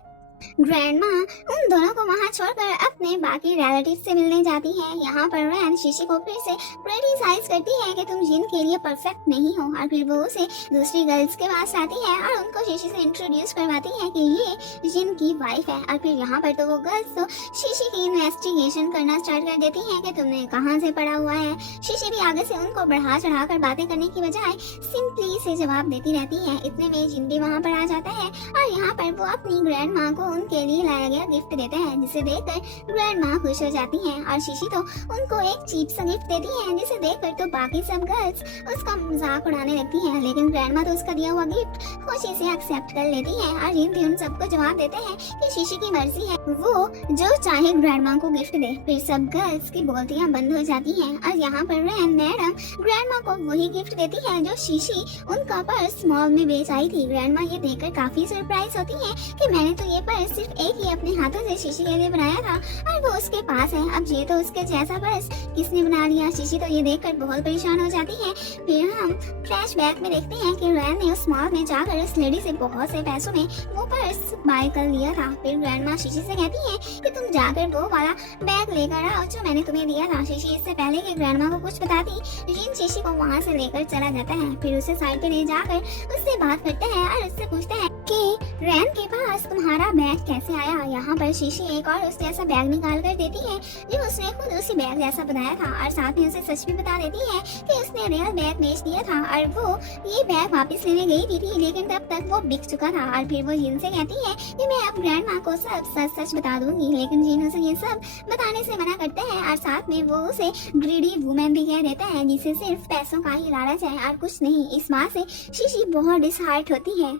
ग्रैंडमा उन दोनों को वहाँ छोड़कर अपने बाकी रिलेटिव से मिलने जाती है। यहाँ पर रैन शीशी को फिर से क्रिटिसाइज करती है कि तुम जिन के लिए परफेक्ट नहीं हो और फिर वो उसे दूसरी गर्ल्स के पास आती है और उनको शीशी से इंट्रोड्यूस करवाती है कि ये जिन की वाइफ है। और फिर यहाँ पर तो वो गर्ल्स तो शीशी की इन्वेस्टिगेशन करना स्टार्ट कर देती है कि तुमने कहाँ से पढ़ा हुआ है। शीशी भी आगे से उनको बढ़ा चढ़ा कर बातें करने की बजाय सिंपली से जवाब देती रहती है। इतने में जिन भी वहाँ पर आ जाता है और यहाँ पर वो अपनी ग्रैंडमा को उनके लिए लाया गया गिफ्ट देते हैं, जिसे देखकर ग्रैंडमा खुश हो जाती हैं और शीशी तो उनको एक चीप सा गिफ्ट देती है, जिसे देखकर तो बाकी सब गर्ल्स उसका मजाक उड़ाने लगती हैं। लेकिन ग्रैंडमा तो उसका दिया हुआ गिफ्ट खुशी से एक्सेप्ट कर लेती है और जिन भी उन सबको जवाब देते हैं कि शीशी की मर्जी है, वो जो चाहे ग्रैंडमा को गिफ्ट दे। फिर सब गर्ल्स की बोलतियां बंद हो जाती हैं और यहाँ पर रैन मैडम ग्रैंडमा को वही गिफ्ट देती है जो शीशी उनका पर्स मॉल में बेच आई थी। ग्रैंडमा ये देखकर काफी सरप्राइज होती है कि मैंने तो ये पर्स सिर्फ एक ही अपने हाथों से शीशी के लिए बनाया था और वो उसके पास है, अब ये तो उसके जैसा पर्स किसने बना लिया। शीशी तो ये देखकर बहुत परेशान हो जाती है। फिर हम फ्लैशबैक में देखते हैं कि रैन ने उस मॉल में जाकर उस लेडी से बहुत से पैसों में वो पर्स बाय कर लिया था। फिर ग्रैंडमा शीशी से कहती है कि तुम जाकर वो वाला बैग लेकर आओ जो मैंने तुम्हें दिया था। शीशी इससे पहले कि ग्रैंडमा को कुछ बताती, जिन शीशी को वहाँ से लेकर चला जाता है। फिर उसे साइड पे ले जाकर उससे बात करता है और उससे पूछता है कि रैन के पास तुम्हारा बैग कैसे आया। यहाँ पर शीशी एक और उस जैसा बैग निकाल कर देती है जो उसने खुद उसी बैग जैसा बनाया था और साथ में उसे सच भी बता देती है कि उसने रियल बैग बेच दिया था और वो ये बैग वापस लेने गई भी थी, लेकिन तब तक वो बिक चुका था। और फिर वो जिन से कहती है कि मैं अब ग्रैंडमा को सब सच सच बता दूंगी, लेकिन जिन उसे ये सब बताने से मना करता है और साथ में वो उसे ग्रीडी वुमेन भी कह देता है, जिसे सिर्फ पैसों का ही लालच है और कुछ नहीं। इस बात से शीशी बहुत डिसहार्ट होती है।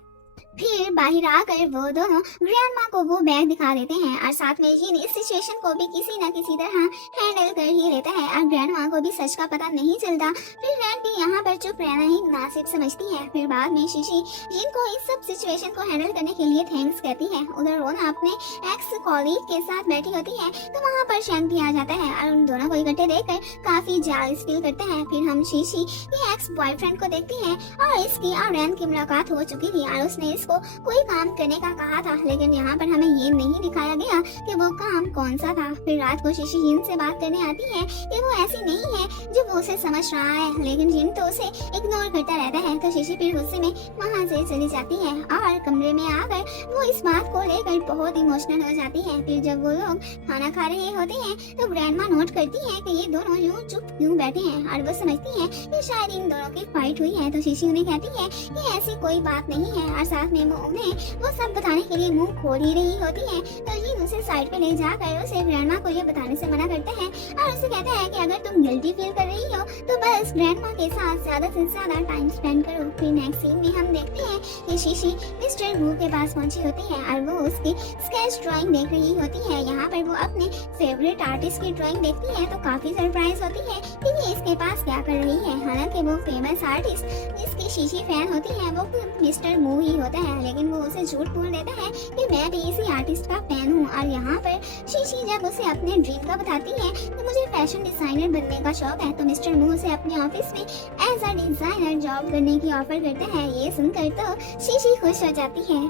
फिर बाहर आकर वो दोनों ग्रैंडमा को वो बैग दिखा देते हैं और साथ में जिन इस सिचुएशन को भी किसी न किसी तरह हैंडल कर ही लेता है और ग्रैंडमा को भी सच का पता नहीं चलता। फिर रैन भी यहाँ पर चुप रहना ही मुनासिब समझती है। फिर बाद में शीशी जिनको इस सब सिचुएशन को हैंडल करने के लिए थैंक्स कहती है। उधर रोना अपने एक्स कॉलीग के साथ बैठी होती है तो वहाँ पर शैंक भी आ जाता है और उन दोनों को इकट्ठे देखकर काफी जालिस फील करते हैं। फिर हम शीशी के एक्स बॉयफ्रेंड को देखते हैं और इसकी और रैन की मुलाकात हो चुकी थी और उसने इसको कोई काम करने का कहा था, लेकिन यहाँ पर हमें ये नहीं दिखाया गया कि वो काम कौन सा था। फिर रात को शीशी जिन से बात करने आती है कि वो ऐसी नहीं है जो वो उसे समझ रहा है, लेकिन जिन तो उसे इग्नोर करता रहता है। तो शीशी फिर गुस्से में वहाँ से चली जाती है और कमरे में आकर वो इस बात को लेकर बहुत इमोशनल हो जाती है। फिर जब वो लोग खाना खा रहे होते हैं तो ग्रैंडमा नोट करती है कि ये दोनों यूं चुप क्यों बैठे हैं और वो समझती है कि शायद इन दोनों की फाइट हुई है। तो शीशी उन्हें कहती है कि ऐसी कोई बात नहीं है और साथ में वो उन्हें वो सब बताने के लिए मुंह खोल ही रही होती है। तो जिन उसे साइड पे ले जाकर उसे ग्रैंडमा को ये बताने से मना करते हैं और उसे कहते हैं कि अगर तुम गिल्टी फील कर रही हो तो बस ग्रैंडमा के साथ ज्यादा से ज्यादा टाइम स्पेंड करो। फिर नेक्स्ट सीन में हम देखते हैं कि शीशी मिस्टर वू के पास पहुंची होती है और वो उसकी स्केच ड्राइंग देख रही होती है। यहाँ पर वो अपने फेवरेट आर्टिस्ट की ड्राइंग देखती है तो काफी सरप्राइज होती है कि ये इसके पास क्या कर रही है। हालांकि वो फेमस आर्टिस्ट जिसकी शीशी फैन होती है वो मिस्टर वू ही होता है, लेकिन वो उसे झूठ बोल देता है कि मैं भी इसी आर्टिस्ट का फैन हूँ। और यहाँ पर शीशी जब उसे अपने ड्रीम का बताती है कि मुझे फैशन डिजाइनर बनने का शौक है तो मिस्टर वू उसे अपने ऑफिस में एज अ डिजाइनर जॉब करने की ऑफर करता है। ये सुनकर तो शीशी खुश हो जाती है।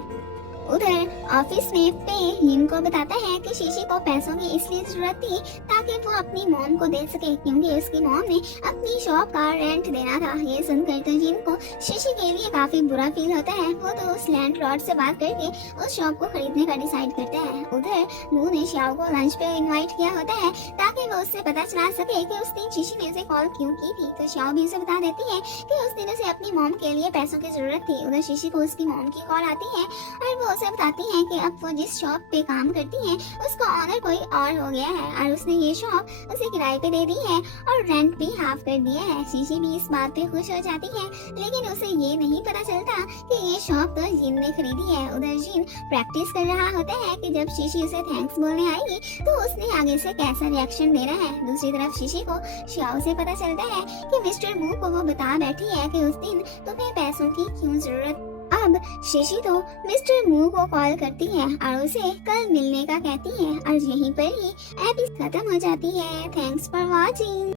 उधर ऑफिस में पे हिन को बताता है कि शीशी को पैसों की इसलिए जरूरत थी ताकि वो अपनी मॉम को दे सके, क्योंकि उसकी मॉम ने अपनी शॉप का रेंट देना था। ये सुनकर तो जिन को शीशी के लिए काफी बुरा फील होता है। वो तो उस लैंड लॉर्ड से बात करके उस शॉप को खरीदने का डिसाइड करता है। उधर मू ने श्याओ को लंच पे इन्वाइट किया होता है ताकि वो उससे पता चला सके कि उस दिन शीशी ने उसे कॉल क्यों की थी। तो श्याओ भी उसे बता देती है कि उस दिन उसे अपनी मॉम के लिए पैसों की जरूरत थी। उधर शीशी को उसकी मॉम की कॉल आती है और वो उसे बताती है कि अब वो जिस शॉप पे काम करती है उसका ऑनर कोई और हो गया है और उसने ये शॉप उसे किराए पे दे दी है और रेंट भी हाफ कर दिया है। शीशी भी इस बात पे खुश हो जाती है, लेकिन उसे ये नहीं पता चलता कि ये शॉप तो जिन ने खरीदी है। उधर जिन प्रैक्टिस कर रहा होता है कि जब शीशी उसे थैंक्स बोलने आएगी तो उसने आगे से कैसा रिएक्शन देना है। दूसरी तरफ शीशी को श्याओ से पता चलता है कि मिस्टर वू को वो बता बैठी है कि उस दिन तुम्हें पैसों की क्यों जरूरत। अब शीशी तो मिस्टर मू को कॉल करती है और उसे कल मिलने का कहती है और यहीं पर ही एपिसोड खत्म हो जाती है। Thanks for watching.